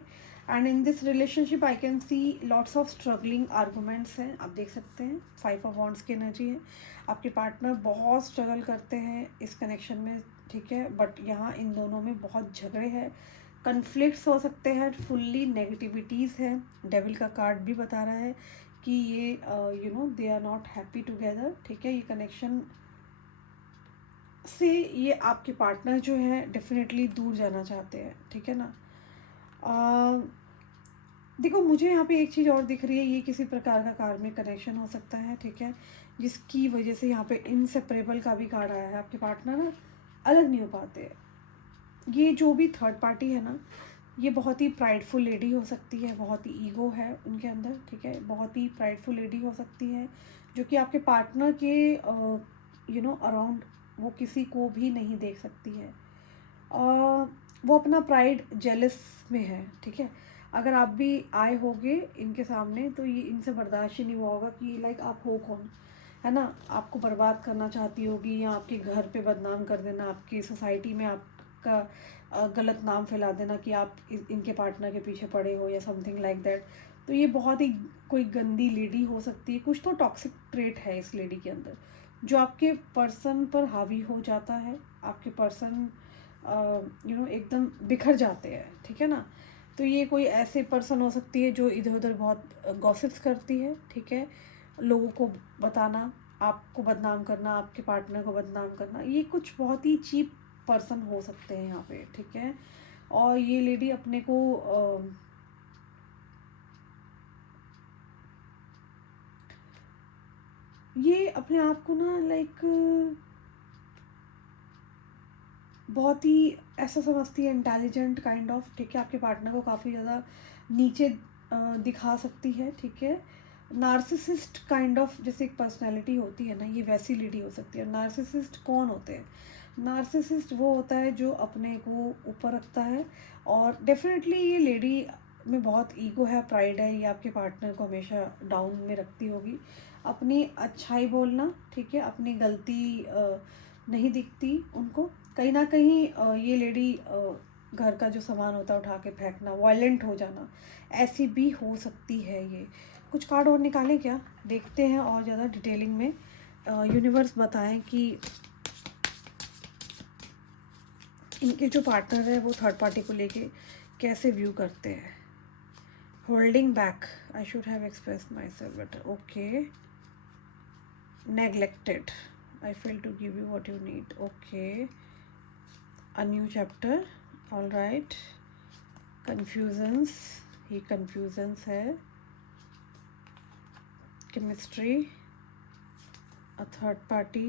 And in this relationship I can see lots of struggling arguments हैं, आप देख सकते हैं। 5 ऑफ वॉन्ड्स की एनर्जी है। आपके पार्टनर बहुत स्ट्रगल करते हैं इस कनेक्शन में ठीक है, बट यहाँ इन दोनों में बहुत झगड़े हैं, कन्फ्लिक्ट्स हो सकते हैं, फुल्ली नेगेटिविटीज़ है। डेविल का कार्ड भी बता रहा है कि ये they are not happy together, ठीक है। ये कनेक्शन से ये आपके पार्टनर जो है डेफिनेटली दूर जाना चाहते हैं, ठीक है ना। देखो मुझे यहाँ पे एक चीज़ और दिख रही है, ये किसी प्रकार का कार्मिक कनेक्शन हो सकता है, ठीक है, जिसकी वजह से यहाँ पे इनसेपरेबल का भी कार्ड आया है। आपके पार्टनर ना अलग नहीं हो पाते। ये जो भी थर्ड पार्टी है ना, ये बहुत ही प्राइडफुल लेडी हो सकती है, बहुत ही ईगो है उनके अंदर, ठीक है, बहुत ही प्राइडफुल लेडी हो सकती है, जो कि आपके पार्टनर के अराउंड वो किसी को भी नहीं देख सकती है। वो अपना प्राइड जेलस में है, ठीक है। अगर आप भी आए होगे इनके सामने तो ये इनसे बर्दाश्त ही नहीं हुआ होगा कि लाइक आप हो कौन, है ना। आपको बर्बाद करना चाहती होगी, या आपके घर पे बदनाम कर देना, आपकी सोसाइटी में आपका गलत नाम फैला देना कि आप इनके पार्टनर के पीछे पड़े हो या समथिंग लाइक दैट। तो ये बहुत ही कोई गंदी लेडी हो सकती है, कुछ तो टॉक्सिक ट्रेट है इस लेडी के अंदर जो आपके पर्सन पर हावी हो जाता है। आपके पर्सन एकदम बिखर जाते हैं, ठीक है ना। तो ये कोई ऐसे पर्सन हो सकती है जो इधर उधर बहुत गॉसिप्स करती है, ठीक है, लोगों को बताना, आपको बदनाम करना, आपके पार्टनर को बदनाम करना। ये कुछ बहुत ही चीप पर्सन हो सकते हैं यहाँ पे, ठीक है। और ये लेडी अपने को ये अपने आप को ना लाइक बहुत ही ऐसा समझती है, इंटेलिजेंट काइंड ऑफ, ठीक है। आपके पार्टनर को काफ़ी ज़्यादा नीचे दिखा सकती है, ठीक है। नार्सिसिस्ट काइंड ऑफ जैसे एक पर्सनैलिटी होती है ना, ये वैसी लेडी हो सकती है। नार्सिसिस्ट कौन होते हैं? नार्सिसिस्ट वो होता है जो अपने को ऊपर रखता है, और डेफिनेटली ये लेडी में बहुत ईगो है, प्राइड है, ये आपके पार्टनर को हमेशा डाउन में रखती होगी। अपनी अच्छाई बोलना, ठीक है, अपनी गलती नहीं दिखती उनको। कहीं ना कहीं ये लेडी घर का जो सामान होता है उठा के फेंकना, वायलेंट हो जाना, ऐसी भी हो सकती है। ये कुछ कार्ड और निकालें क्या, देखते हैं और ज़्यादा डिटेलिंग में। यूनिवर्स बताएं कि इनके जो पार्टनर है वो थर्ड पार्टी को लेके कैसे व्यू करते हैं। Holding back, I should have express my self better, okay. Neglected, I fail to give you what you need, okay. A new chapter, all right. Confusions, ये confusions है. Chemistry, a third party,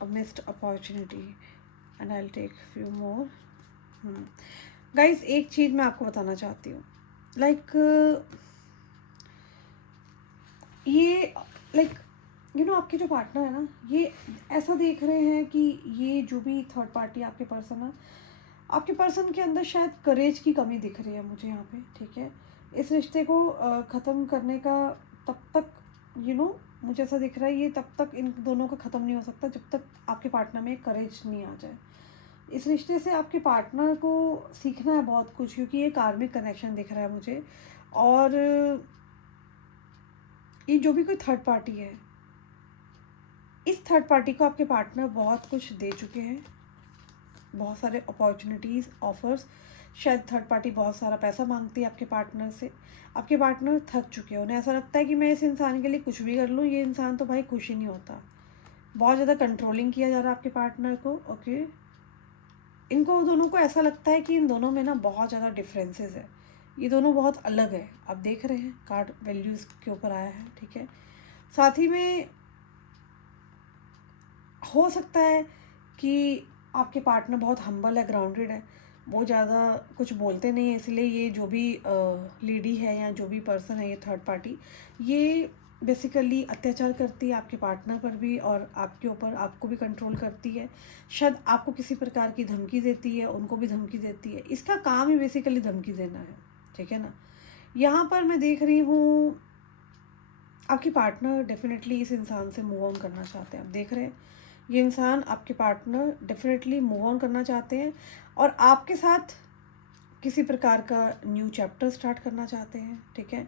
a missed opportunity, and I'll take few more. Guys, एक चीज़ मैं आपको बताना चाहती हूँ, ये आपके जो पार्टनर है ना, ये ऐसा देख रहे हैं कि ये जो भी थर्ड पार्टी आपके पर्सन है, आपके पर्सन के अंदर शायद करेज की कमी दिख रही है मुझे यहाँ पे, ठीक है। इस रिश्ते को ख़त्म करने का तब तक मुझे ऐसा दिख रहा है, ये तब तक इन दोनों का ख़त्म नहीं हो सकता जब तक आपके पार्टनर में करेज नहीं आ जाए। इस रिश्ते से आपके पार्टनर को सीखना है बहुत कुछ, क्योंकि ये कार्मिक कनेक्शन दिख रहा है मुझे। और ये जो भी कोई थर्ड पार्टी है, इस थर्ड पार्टी को आपके पार्टनर बहुत कुछ दे चुके हैं, बहुत सारे अपॉर्चुनिटीज़, ऑफर्स। शायद थर्ड पार्टी बहुत सारा पैसा मांगती है आपके पार्टनर से। आपके पार्टनर थक चुके हैं, उन्हें ऐसा लगता है कि मैं इस इंसान के लिए कुछ भी कर लूँ, ये इंसान तो भाई खुश ही नहीं होता। बहुत ज़्यादा कंट्रोलिंग किया जा रहा है आपके पार्टनर को, ओके। इनको दोनों को ऐसा लगता है कि इन दोनों में ना बहुत ज़्यादा डिफरेंसेस है, ये दोनों बहुत अलग है। आप देख रहे हैं कार्ड वैल्यूज़ के ऊपर आया है, ठीक है। साथ ही में हो सकता है कि आपके पार्टनर बहुत हम्बल है, ग्राउंडेड है, वो ज़्यादा कुछ बोलते नहीं है, इसलिए ये जो भी लेडी है या जो भी पर्सन है, ये थर्ड पार्टी, ये बेसिकली अत्याचार करती है आपके पार्टनर पर भी और आपके ऊपर, आपको भी कंट्रोल करती है। शायद आपको किसी प्रकार की धमकी देती है, उनको भी धमकी देती है। इसका काम ही बेसिकली धमकी देना है, ठीक है ना। यहाँ पर मैं देख रही हूँ आपकी पार्टनर डेफिनेटली इस इंसान से मूव ऑन करना चाहते हैं। आप देख रहे हैं ये इंसान, आपके पार्टनर डेफिनेटली मूव ऑन करना चाहते हैं और आपके साथ किसी प्रकार का न्यू चैप्टर स्टार्ट करना चाहते हैं, ठीक है।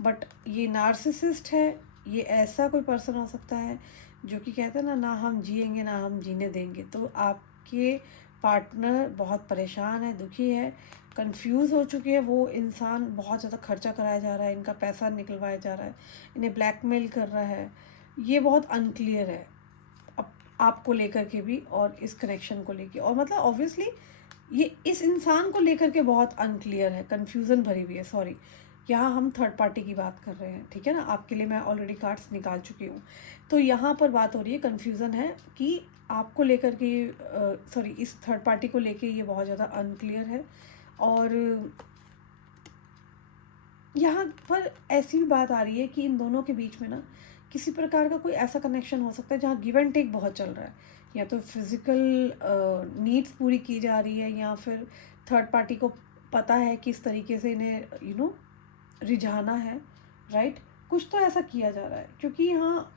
बट ये नार्सिसिस्ट है, ये ऐसा कोई पर्सन हो सकता है जो कि कहते हैं ना, ना हम जिएंगे ना हम जीने देंगे। तो आपके पार्टनर बहुत परेशान है, दुखी है, कंफ्यूज हो चुके हैं। वो इंसान बहुत ज़्यादा खर्चा कराया जा रहा है, इनका पैसा निकलवाया जा रहा है, इन्हें ब्लैकमेल कर रहा है। ये बहुत अनक्लियर है आपको लेकर के भी और इस कनेक्शन को लेके, और मतलब ऑब्वियसली ये इस इंसान को लेकर के बहुत अनक्लियर है, कन्फ्यूज़न भरी हुई है। सॉरी, यहाँ हम थर्ड पार्टी की बात कर रहे हैं, ठीक है ना। आपके लिए मैं ऑलरेडी कार्ड्स निकाल चुकी हूँ। तो यहाँ पर बात हो रही है, कन्फ्यूज़न है कि आपको लेकर के, सॉरी, इस थर्ड पार्टी को लेके ये बहुत ज़्यादा अनक्लियर है। और यहाँ पर ऐसी भी बात आ रही है कि इन दोनों के बीच में ना किसी प्रकार का कोई ऐसा कनेक्शन हो सकता है जहाँ गिव एंड टेक बहुत चल रहा है। या तो फिज़िकल नीड्स पूरी की जा रही है, या फिर थर्ड पार्टी को पता है कि इस तरीके से इन्हें रिझाना है, राइट। कुछ तो ऐसा किया जा रहा है, क्योंकि यहाँ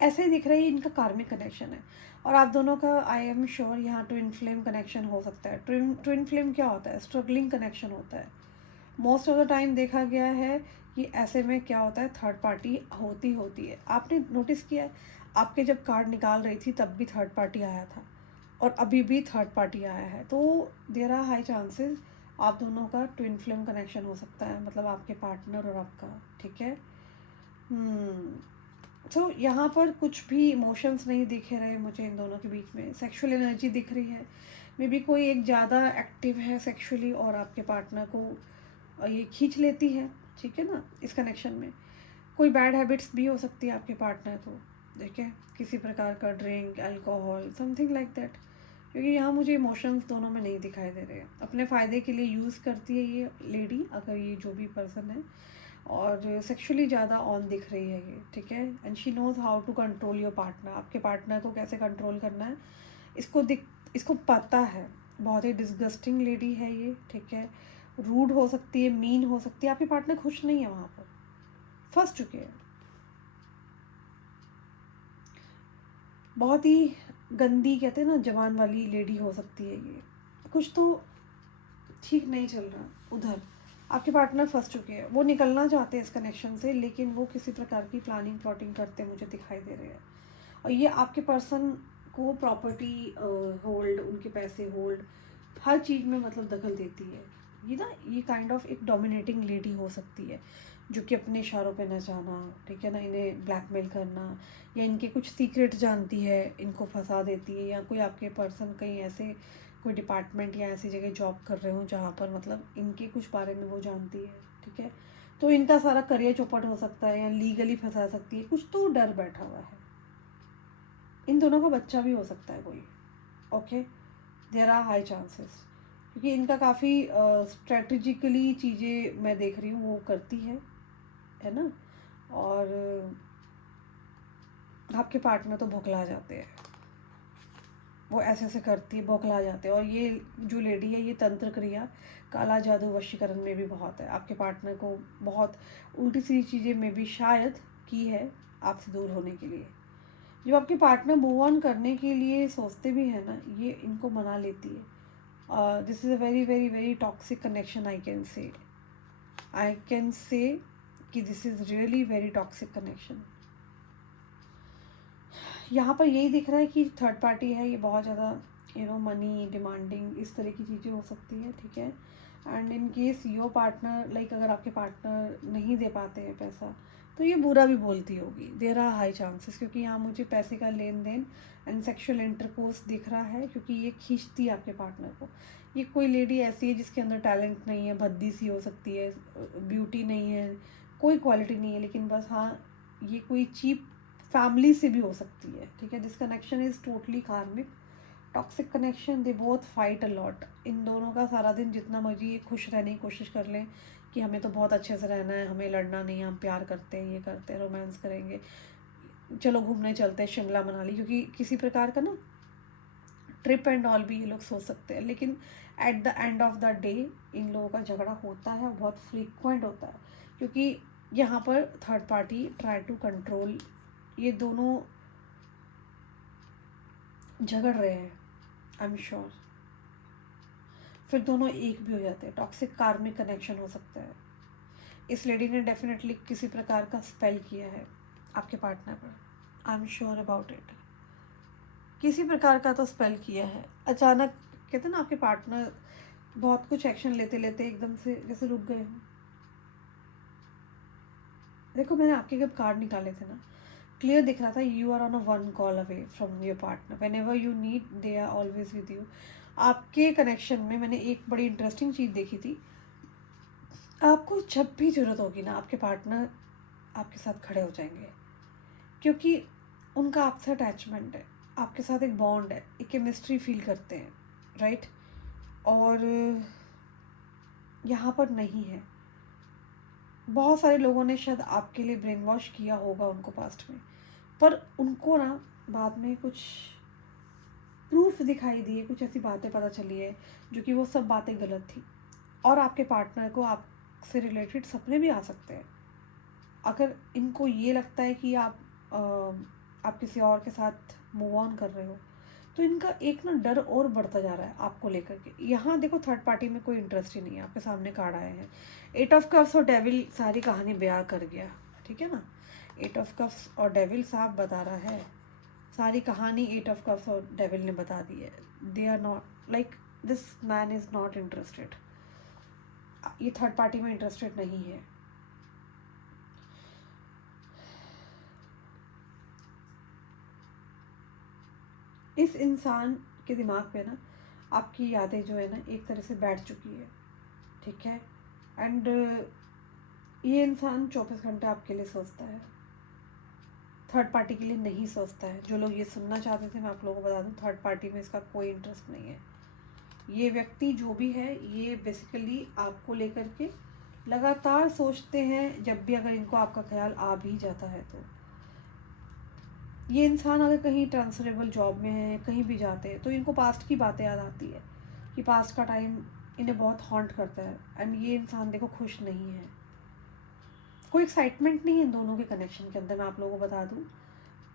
ऐसे ही दिख रही है इनका कार्मिक कनेक्शन है। और आप दोनों का आई एम श्योर यहाँ ट्विन फ्लेम कनेक्शन हो सकता है। ट्विन फ्लेम क्या होता है? स्ट्रगलिंग कनेक्शन होता है। मोस्ट ऑफ द टाइम देखा गया है कि ऐसे में क्या होता है, थर्ड पार्टी होती है। आपने नोटिस किया है, आपके जब कार्ड निकाल रही थी तब भी थर्ड पार्टी आया था, और अभी भी थर्ड पार्टी आया है। तो देयर आर हाई चांसेस आप दोनों का ट्विन फ्लेम कनेक्शन हो सकता है, मतलब आपके पार्टनर और आपका, ठीक है। तो यहाँ पर कुछ भी इमोशंस नहीं दिख रहे मुझे इन दोनों के बीच में। सेक्सुअल एनर्जी दिख रही है, मे बी कोई एक ज़्यादा एक्टिव है सेक्सुअली और आपके पार्टनर को ये खींच लेती है, ठीक है ना। इस कनेक्शन में कोई बैड हैबिट्स भी हो सकती है आपके पार्टनर को, ठीक है, किसी प्रकार का drink, alcohol, something like that. क्योंकि यहाँ मुझे इमोशंस दोनों में नहीं दिखाई दे रहे हैं। अपने फ़ायदे के लिए यूज़ करती है ये लेडी, अगर ये जो भी पर्सन है, और सेक्सुअली ज़्यादा ऑन दिख रही है ये, ठीक है। And she knows how to control your partner. आपके पार्टनर को कैसे कंट्रोल करना है इसको पता है। बहुत ही डिस्गस्टिंग लेडी है ये, ठीक है। रूड हो सकती है, मीन हो सकती है। आपके पार्टनर खुश नहीं है, वहाँ पर फंस चुके हैं। बहुत ही गंदी, कहते हैं ना, जवान वाली लेडी हो सकती है ये। कुछ तो ठीक नहीं चल रहा उधर। आपके पार्टनर फंस चुके हैं, वो निकलना चाहते हैं इस कनेक्शन से, लेकिन वो किसी प्रकार की प्लानिंग प्लॉटिंग करते मुझे दिखाई दे रहे हैं। और ये आपके पर्सन को प्रॉपर्टी होल्ड, उनके पैसे होल्ड, हर चीज़ में मतलब दखल देती है ये ना। ये काइंड ऑफ एक डोमिनेटिंग लेडी हो सकती है, जो कि अपने इशारों पे नचाना, ठीक है ना, इन्हें ब्लैकमेल करना, या इनके कुछ सीक्रेट जानती है, इनको फंसा देती है। या कोई आपके पर्सन कहीं ऐसे कोई डिपार्टमेंट या ऐसी जगह जॉब कर रहे हो जहाँ पर मतलब इनके कुछ बारे में वो जानती है, ठीक है। तो इनका सारा करियर चौपट हो सकता है, या लीगली फंसा सकती है। कुछ तो डर बैठा हुआ है। इन दोनों का बच्चा भी हो सकता है कोई, okay. There are high chances, क्योंकि इनका काफ़ी स्ट्रेटजिकली चीज़ें मैं देख रही हूँ वो करती है ना। और आपके पार्टनर तो बौखला जाते हैं, वो ऐसे करती है, बौखला जाते हैं। और ये जो लेडी है, ये तंत्र क्रिया, काला जादू, वशीकरण में भी बहुत है। आपके पार्टनर को बहुत उल्टी सीधी चीज़ें में भी शायद की है आपसे दूर होने के लिए। जब आपके पार्टनर मूव ऑन करने के लिए सोचते भी हैं ना, ये इनको मना लेती है। This is a very very very toxic connection, I can say कि this is really very toxic connection. यहाँ पर यही दिख रहा है कि थर्ड पार्टी है ये, बहुत ज़्यादा मनी डिमांडिंग, इस तरह की चीज़ें हो सकती है, ठीक है। And in case your partner, like अगर आपके पार्टनर नहीं दे पाते हैं पैसा, तो ये बुरा भी बोलती होगी। देयर आर हाई चांसेस, क्योंकि यहाँ मुझे पैसे का लेन देन एंड सेक्शुअल इंटरकोर्स दिख रहा है, क्योंकि ये खींचती है आपके पार्टनर को। ये कोई लेडी ऐसी है जिसके अंदर टैलेंट नहीं है, भद्दी सी हो सकती है, ब्यूटी नहीं है, कोई क्वालिटी नहीं है, लेकिन बस हाँ, ये कोई चीप फैमिली से भी हो सकती है, ठीक है। This connection is totally karmic, toxic connection. They both fight a lot. इन दोनों का सारा दिन जितना मर्जी ये खुश रहने की कोशिश कर लें कि हमें तो बहुत अच्छे से रहना है, हमें लड़ना नहीं है, हम प्यार करते हैं, ये करते हैं, रोमांस करेंगे, चलो घूमने चलते हैं शिमला मनाली, क्योंकि किसी प्रकार का ना ट्रिप एंड ऑल भी ये लोग सोच सकते हैं। लेकिन at the end of the day in लोगों का झगड़ा होता है, बहुत फ्रीक्वेंट होता है, क्योंकि यहाँ पर third party try to control. ये दोनों झगड़ रहे हैं, आई एम श्योर। फिर दोनों एक भी हो जाते हैं, टॉक्सिक कार्मिक कनेक्शन हो सकता है। इस लेडी ने डेफिनेटली किसी प्रकार का स्पेल किया है आपके पार्टनर पर, I am sure about it. किसी प्रकार का तो स्पेल किया है। अचानक कहते हैं ना, आपके पार्टनर बहुत कुछ एक्शन लेते लेते एकदम से जैसे रुक गए हों। देखो, मैंने आपके जब कार्ड निकाले थे ना, क्लियर दिख रहा था you are on a one call away from your partner, whenever you need they are always with you. आपके कनेक्शन में मैंने एक बड़ी इंटरेस्टिंग चीज़ देखी थी, आपको जब भी ज़रूरत होगी ना, आपके पार्टनर आपके साथ खड़े हो जाएंगे, क्योंकि उनका आपसे अटैचमेंट है, आपके साथ एक बॉन्ड है, एक केमिस्ट्री फील करते हैं, राइट। और यहाँ पर नहीं है। बहुत सारे लोगों ने शायद आपके लिए ब्रेन वॉश किया होगा उनको पास्ट में, पर उनको ना बाद में कुछ प्रूफ दिखाई दिए, कुछ ऐसी बातें पता चली है जो कि वो सब बातें गलत थी। और आपके पार्टनर को आपसे रिलेटेड सपने भी आ सकते हैं। अगर इनको ये लगता है कि आप किसी और के साथ मूव ऑन कर रहे हो, तो इनका एक ना डर और बढ़ता जा रहा है आपको लेकर के। यहाँ देखो, थर्ड पार्टी में कोई इंटरेस्ट ही नहीं है। आपके सामने कार्ड आए हैं 8 ऑफ कप्स और डेविल सारी कहानी बयां कर गया, ठीक है ना। 8 ऑफ कप्स और डेविल साफ बता रहा है सारी कहानी। 8 ऑफ कप्स और डेविल ने बता दी है। They are not like, this man is not interested. ये थर्ड पार्टी में इंटरेस्टेड नहीं है। इस इंसान के दिमाग पे ना आपकी यादें जो है ना एक तरह से बैठ चुकी है, ठीक है। एंड ये इंसान 24 घंटे आपके लिए सोचता है, थर्ड पार्टी के लिए नहीं सोचता है। जो लोग ये सुनना चाहते थे, मैं आप लोगों को बता दूं, थर्ड पार्टी में इसका कोई इंटरेस्ट नहीं है। ये व्यक्ति जो भी है, ये बेसिकली आपको लेकर के लगातार सोचते हैं। जब भी अगर इनको आपका ख्याल आ भी जाता है, तो ये इंसान अगर कहीं ट्रांसफरेबल जॉब में है, कहीं भी जाते हैं, तो इनको पास्ट की बातें याद आती है कि पास्ट का टाइम इन्हें बहुत हॉन्ट करता है। एंड ये इंसान देखो खुश नहीं है, कोई एक्साइटमेंट नहीं है इन दोनों के कनेक्शन के अंदर, मैं आप लोगों को बता दूं।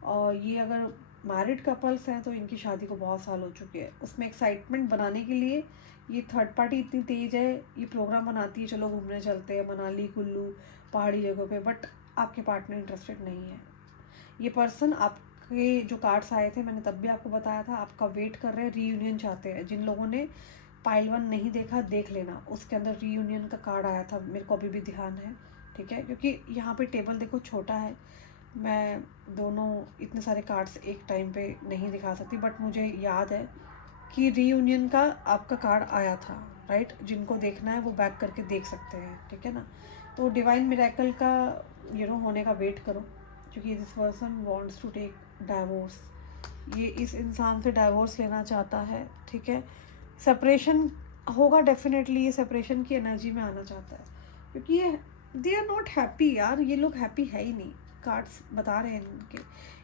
और ये अगर मैरिड कपल्स हैं तो इनकी शादी को बहुत साल हो चुके हैं। उसमें एक्साइटमेंट बनाने के लिए ये थर्ड पार्टी इतनी तेज़ है, ये प्रोग्राम बनाती है, चलो घूमने चलते हैं मनाली कुल्लू पहाड़ी जगहों पे, बट आपके पार्टनर इंटरेस्टेड नहीं है। ये पर्सन आपके जो कार्ड्स आए थे, मैंने तब भी आपको बताया था, आपका वेट कर रहे हैं, रीयूनियन चाहते हैं। जिन लोगों ने पाइल 1 नहीं देखा, देख लेना, उसके अंदर रीयूनियन का कार्ड आया था, मेरे को अभी भी ध्यान है, ठीक है। क्योंकि यहाँ पे टेबल देखो छोटा है, मैं दोनों इतने सारे कार्ड्स एक टाइम पे नहीं दिखा सकती, बट मुझे याद है कि रीयूनियन का आपका कार्ड आया था, राइट। जिनको देखना है वो बैक करके देख सकते हैं, ठीक है ना। तो डिवाइन मिरेकल का होने का वेट करो, क्योंकि this person wants to take divorce. ये इस इंसान से डाइवोर्स लेना चाहता है, ठीक है। सेपरेशन होगा डेफिनेटली, ये सेपरेशन की एनर्जी में आना चाहता है, क्योंकि ये दे आर नॉट हैप्पी यार, ये लोग हैप्पी है ही नहीं। कार्ड्स बता रहे हैं इनके,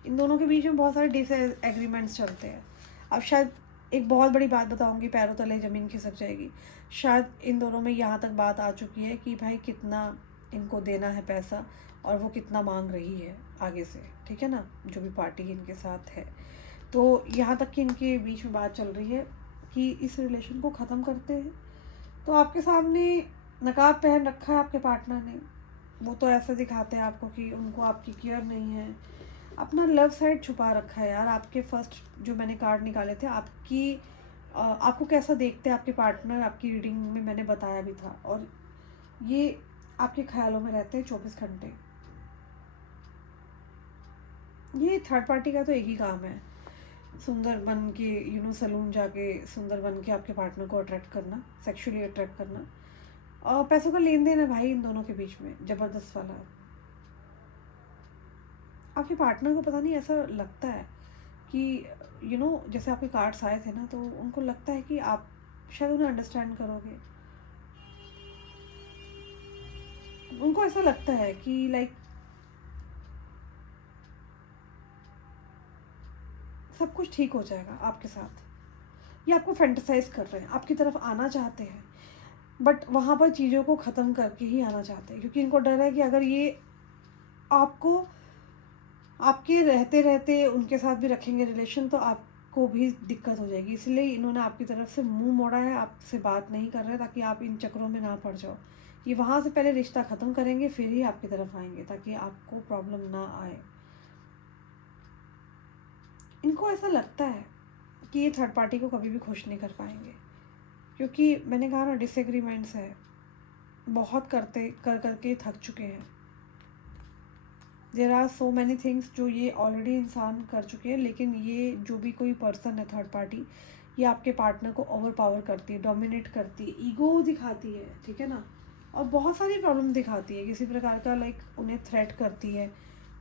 इन दोनों के बीच में बहुत सारे डिसएग्रीमेंट्स चलते हैं। अब शायद एक बहुत बड़ी बात बताऊंगी, पैरों तले ज़मीन खिसक जाएगी। शायद इन दोनों में यहाँ तक बात आ चुकी है कि भाई कितना इनको देना है पैसा, और वो कितना मांग रही है आगे से, ठीक है ना, जो भी पार्टी इनके साथ है। तो यहाँ तक कि इनके बीच में बात चल रही है कि इस रिलेशन को ख़त्म करते हैं। तो आपके सामने नकाब पहन रखा है आपके पार्टनर ने। वो तो ऐसे दिखाते हैं आपको कि उनको आपकी केयर नहीं है, अपना लव साइड छुपा रखा है यार। आपके फर्स्ट जो मैंने कार्ड निकाले थे, आपको कैसा देखते हैं आपके पार्टनर, आपकी रीडिंग में मैंने बताया भी था। और ये आपके ख्यालों में रहते हैं 24 घंटे। ये थर्ड पार्टी का तो एक ही काम है, सुंदर बन के सैलून जाके सुंदर बन के आपके पार्टनर को अट्रैक्ट करना, सेक्सुअली अट्रैक्ट करना। और पैसों का लेन देन है भाई इन दोनों के बीच में, ज़बरदस्त वाला। आपके पार्टनर को पता नहीं ऐसा लगता है कि जैसे आपके कार्ड्स आए थे ना, तो उनको लगता है कि आप शायद उन्हें अंडरस्टैंड करोगे। उनको ऐसा लगता है कि लाइक सब कुछ ठीक हो जाएगा आपके साथ। ये आपको फैंटेसाइज कर रहे हैं, आपकी तरफ आना चाहते हैं, बट वहाँ पर चीज़ों को ख़त्म करके ही आना चाहते हैं, क्योंकि इनको डर है कि अगर ये आपको आपके रहते रहते उनके साथ भी रखेंगे रिलेशन, तो आपको आपको भी दिक्कत हो जाएगी। इसलिए इन्होंने आपकी तरफ से मुंह मोड़ा है, आपसे बात नहीं कर रहे ताकि आप इन चक्करों में ना पड़ जाओ। ये वहाँ से पहले रिश्ता ख़त्म करेंगे फिर ही आपकी तरफ आएंगे ताकि आपको प्रॉब्लम ना आए। इनको ऐसा लगता है कि ये थर्ड पार्टी को कभी भी खुश नहीं कर पाएंगे, क्योंकि मैंने कहा ना डिसएग्रीमेंट्स है, बहुत करते कर करके थक चुके हैं। There are so many things जो ये ऑलरेडी इंसान कर चुके हैं, लेकिन ये जो भी कोई पर्सन है थर्ड पार्टी, ये आपके पार्टनर को ओवर पावर करती है, डोमिनेट करती है, ईगो दिखाती है, ठीक है ना, और बहुत सारी प्रॉब्लम दिखाती है। किसी प्रकार का लाइक उन्हें थ्रेट करती है,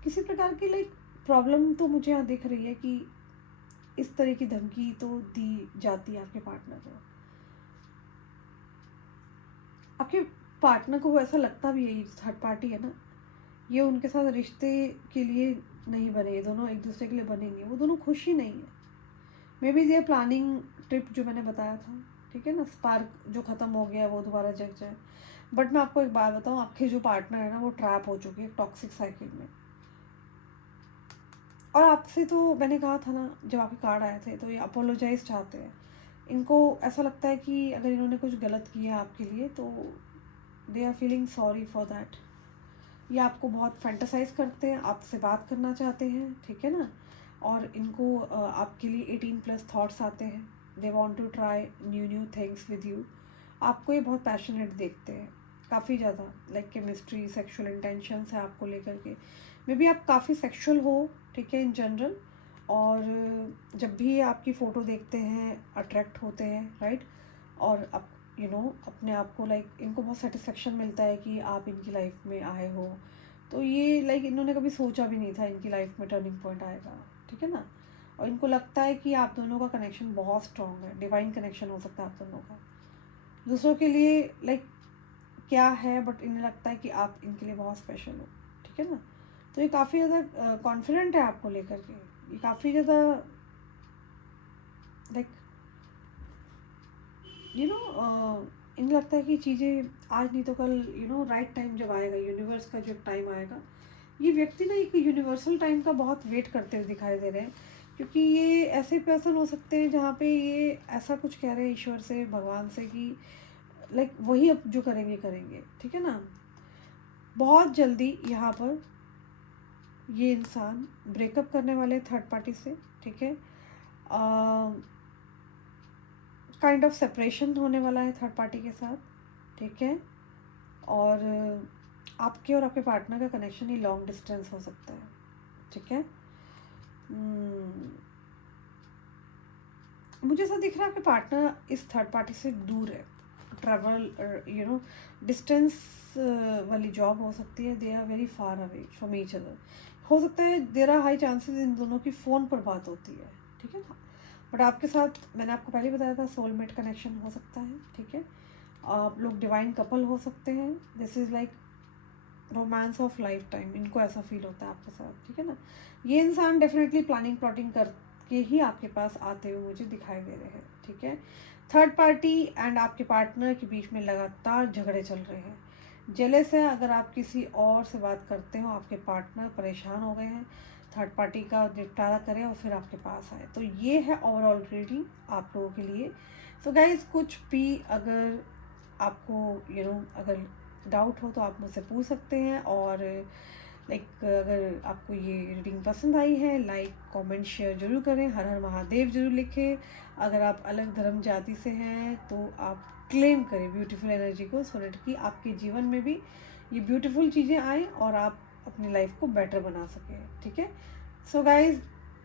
किसी प्रकार की लाइक प्रॉब्लम तो मुझे यहाँ दिख रही है कि इस तरह की धमकी तो दी जाती है आपके पार्टनर को। आपके पार्टनर को ऐसा लगता भी है ये थर्ड पार्टी है ना, ये उनके साथ रिश्ते के लिए नहीं बने, ये दोनों एक दूसरे के लिए बने नहीं है, वो दोनों खुश ही नहीं है। मे बी ये प्लानिंग ट्रिप जो मैंने बताया था, ठीक है ना, स्पार्क जो ख़त्म हो गया वो दोबारा जग जाए। बट मैं आपको एक बात बताऊँ, आपके जो पार्टनर है ना वो ट्रैप हो चुके हैं टॉक्सिक साइकिल में। और आपसे तो मैंने कहा था ना जब आपके कार्ड आए थे, तो ये अपोलोजाइज चाहते हैं। इनको ऐसा लगता है कि अगर इन्होंने कुछ गलत किया आपके लिए तो they are feeling sorry for that. ये आपको बहुत फैंटासाइज करते हैं, आपसे बात करना चाहते हैं, ठीक है ना, और इनको आपके लिए 18+ थॉट्स आते हैं। They want to try new things with you. आपको ये बहुत पैशनेट देखते हैं, काफ़ी ज़्यादा, लाइक केमिस्ट्री, सेक्शुअल इंटेंशंस है आपको लेकर के। मे बी आप काफ़ी सेक्शुअल हो, ठीक है, इन जनरल, और जब भी आपकी फ़ोटो देखते हैं अट्रैक्ट होते हैं, राइट। और आप अपने आप को लाइक इनको बहुत सेटिस्फेक्शन मिलता है कि आप इनकी लाइफ में आए हो। तो ये लाइक इन्होंने कभी सोचा भी नहीं था इनकी लाइफ में टर्निंग पॉइंट आएगा, ठीक है ना। और इनको लगता है कि आप दोनों का कनेक्शन बहुत स्ट्रॉन्ग है, डिवाइन कनेक्शन हो सकता है आप दोनों का दूसरों के लिए, लाइक क्या है, बट इन्हें लगता है कि आप इनके लिए बहुत स्पेशल हो, ठीक है ना। तो ये काफ़ी ज़्यादा कॉन्फिडेंट है आपको लेकर के, ये काफ़ी ज़्यादा लाइक इन्हें लगता है कि चीज़ें आज नहीं तो कल राइट टाइम जब आएगा, यूनिवर्स का जब टाइम आएगा। ये व्यक्ति ना एक यूनिवर्सल टाइम का बहुत वेट करते हुए दिखाई दे रहे हैं, क्योंकि ये ऐसे पर्सन हो सकते हैं जहाँ पे ये ऐसा कुछ कह रहे हैं ईश्वर से, भगवान से कि लाइक वही अब जो करेंगे करेंगे, ठीक है ना। बहुत जल्दी यहाँ पर ये इंसान ब्रेकअप करने वाले थर्ड पार्टी से, ठीक है, काइंड ऑफ सेपरेशन होने वाला है थर्ड पार्टी के साथ, ठीक है। और आपके और आपके पार्टनर का कनेक्शन ही लॉन्ग डिस्टेंस हो सकता है, ठीक है। मुझे ऐसा दिख रहा है आपके पार्टनर इस थर्ड पार्टी से दूर है, ट्रैवल डिस्टेंस वाली जॉब हो सकती है, they are very far away from each other. हो सकता है देर आर हाई चांसेस इन दोनों की फ़ोन पर बात होती है, ठीक है ना। बट आपके साथ मैंने आपको पहले बताया था सोलमेट कनेक्शन हो सकता है, ठीक है। आप लोग डिवाइन कपल हो सकते हैं, this is like romance of life time, इनको ऐसा फील होता है आपके साथ, ठीक है ना। ये इंसान डेफिनेटली प्लानिंग प्लॉटिंग करके ही आपके पास आते हुए मुझे दिखाई दे रहे हैं, ठीक है। थर्ड पार्टी एंड आपके पार्टनर के बीच में लगातार झगड़े चल रहे हैं, जेलस है। अगर आप किसी और से बात करते हो, आपके पार्टनर परेशान हो गए हैं, थर्ड पार्टी का निपटारा करें और फिर आपके पास आए। तो ये है ओवरऑल रीडिंग आप लोगों के लिए। सो गाइज, कुछ भी अगर आपको अगर डाउट हो तो आप मुझसे पूछ सकते हैं। और लाइक अगर आपको ये रीडिंग पसंद आई है, लाइक कमेंट शेयर जरूर करें, हर हर महादेव जरूर लिखें। अगर आप अलग धर्म जाति से हैं तो आप क्लेम करें ब्यूटीफुल एनर्जी को, सो दैट कि आपके जीवन में भी ये ब्यूटीफुल चीज़ें आएँ और आप अपनी लाइफ को बेटर बना सकें, ठीक है। सो गाइज,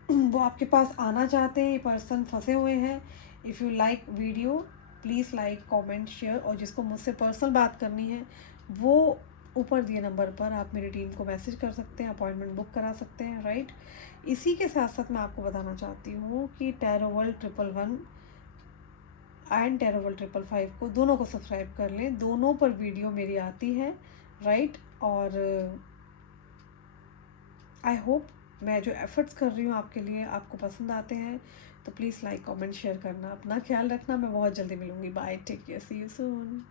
वो आपके पास आना चाहते हैं, ये पर्सन फंसे हुए हैं। If you like video please like comment share, और जिसको मुझसे पर्सनल बात करनी है वो ऊपर दिए नंबर पर आप मेरी टीम को मैसेज कर सकते हैं, अपॉइंटमेंट बुक करा सकते हैं, राइट। इसी के साथ साथ मैं आपको बताना चाहती हूँ कि tarot world 111 and tarot world 555 को दोनों को सब्सक्राइब कर लें, दोनों पर वीडियो मेरी आती है, राइट। और आई होप मैं जो एफर्ट्स कर रही हूँ आपके लिए आपको पसंद आते हैं। तो प्लीज़ लाइक कमेंट शेयर करना, अपना ख्याल रखना। मैं बहुत जल्दी मिलूँगी, bye, take care, see you soon.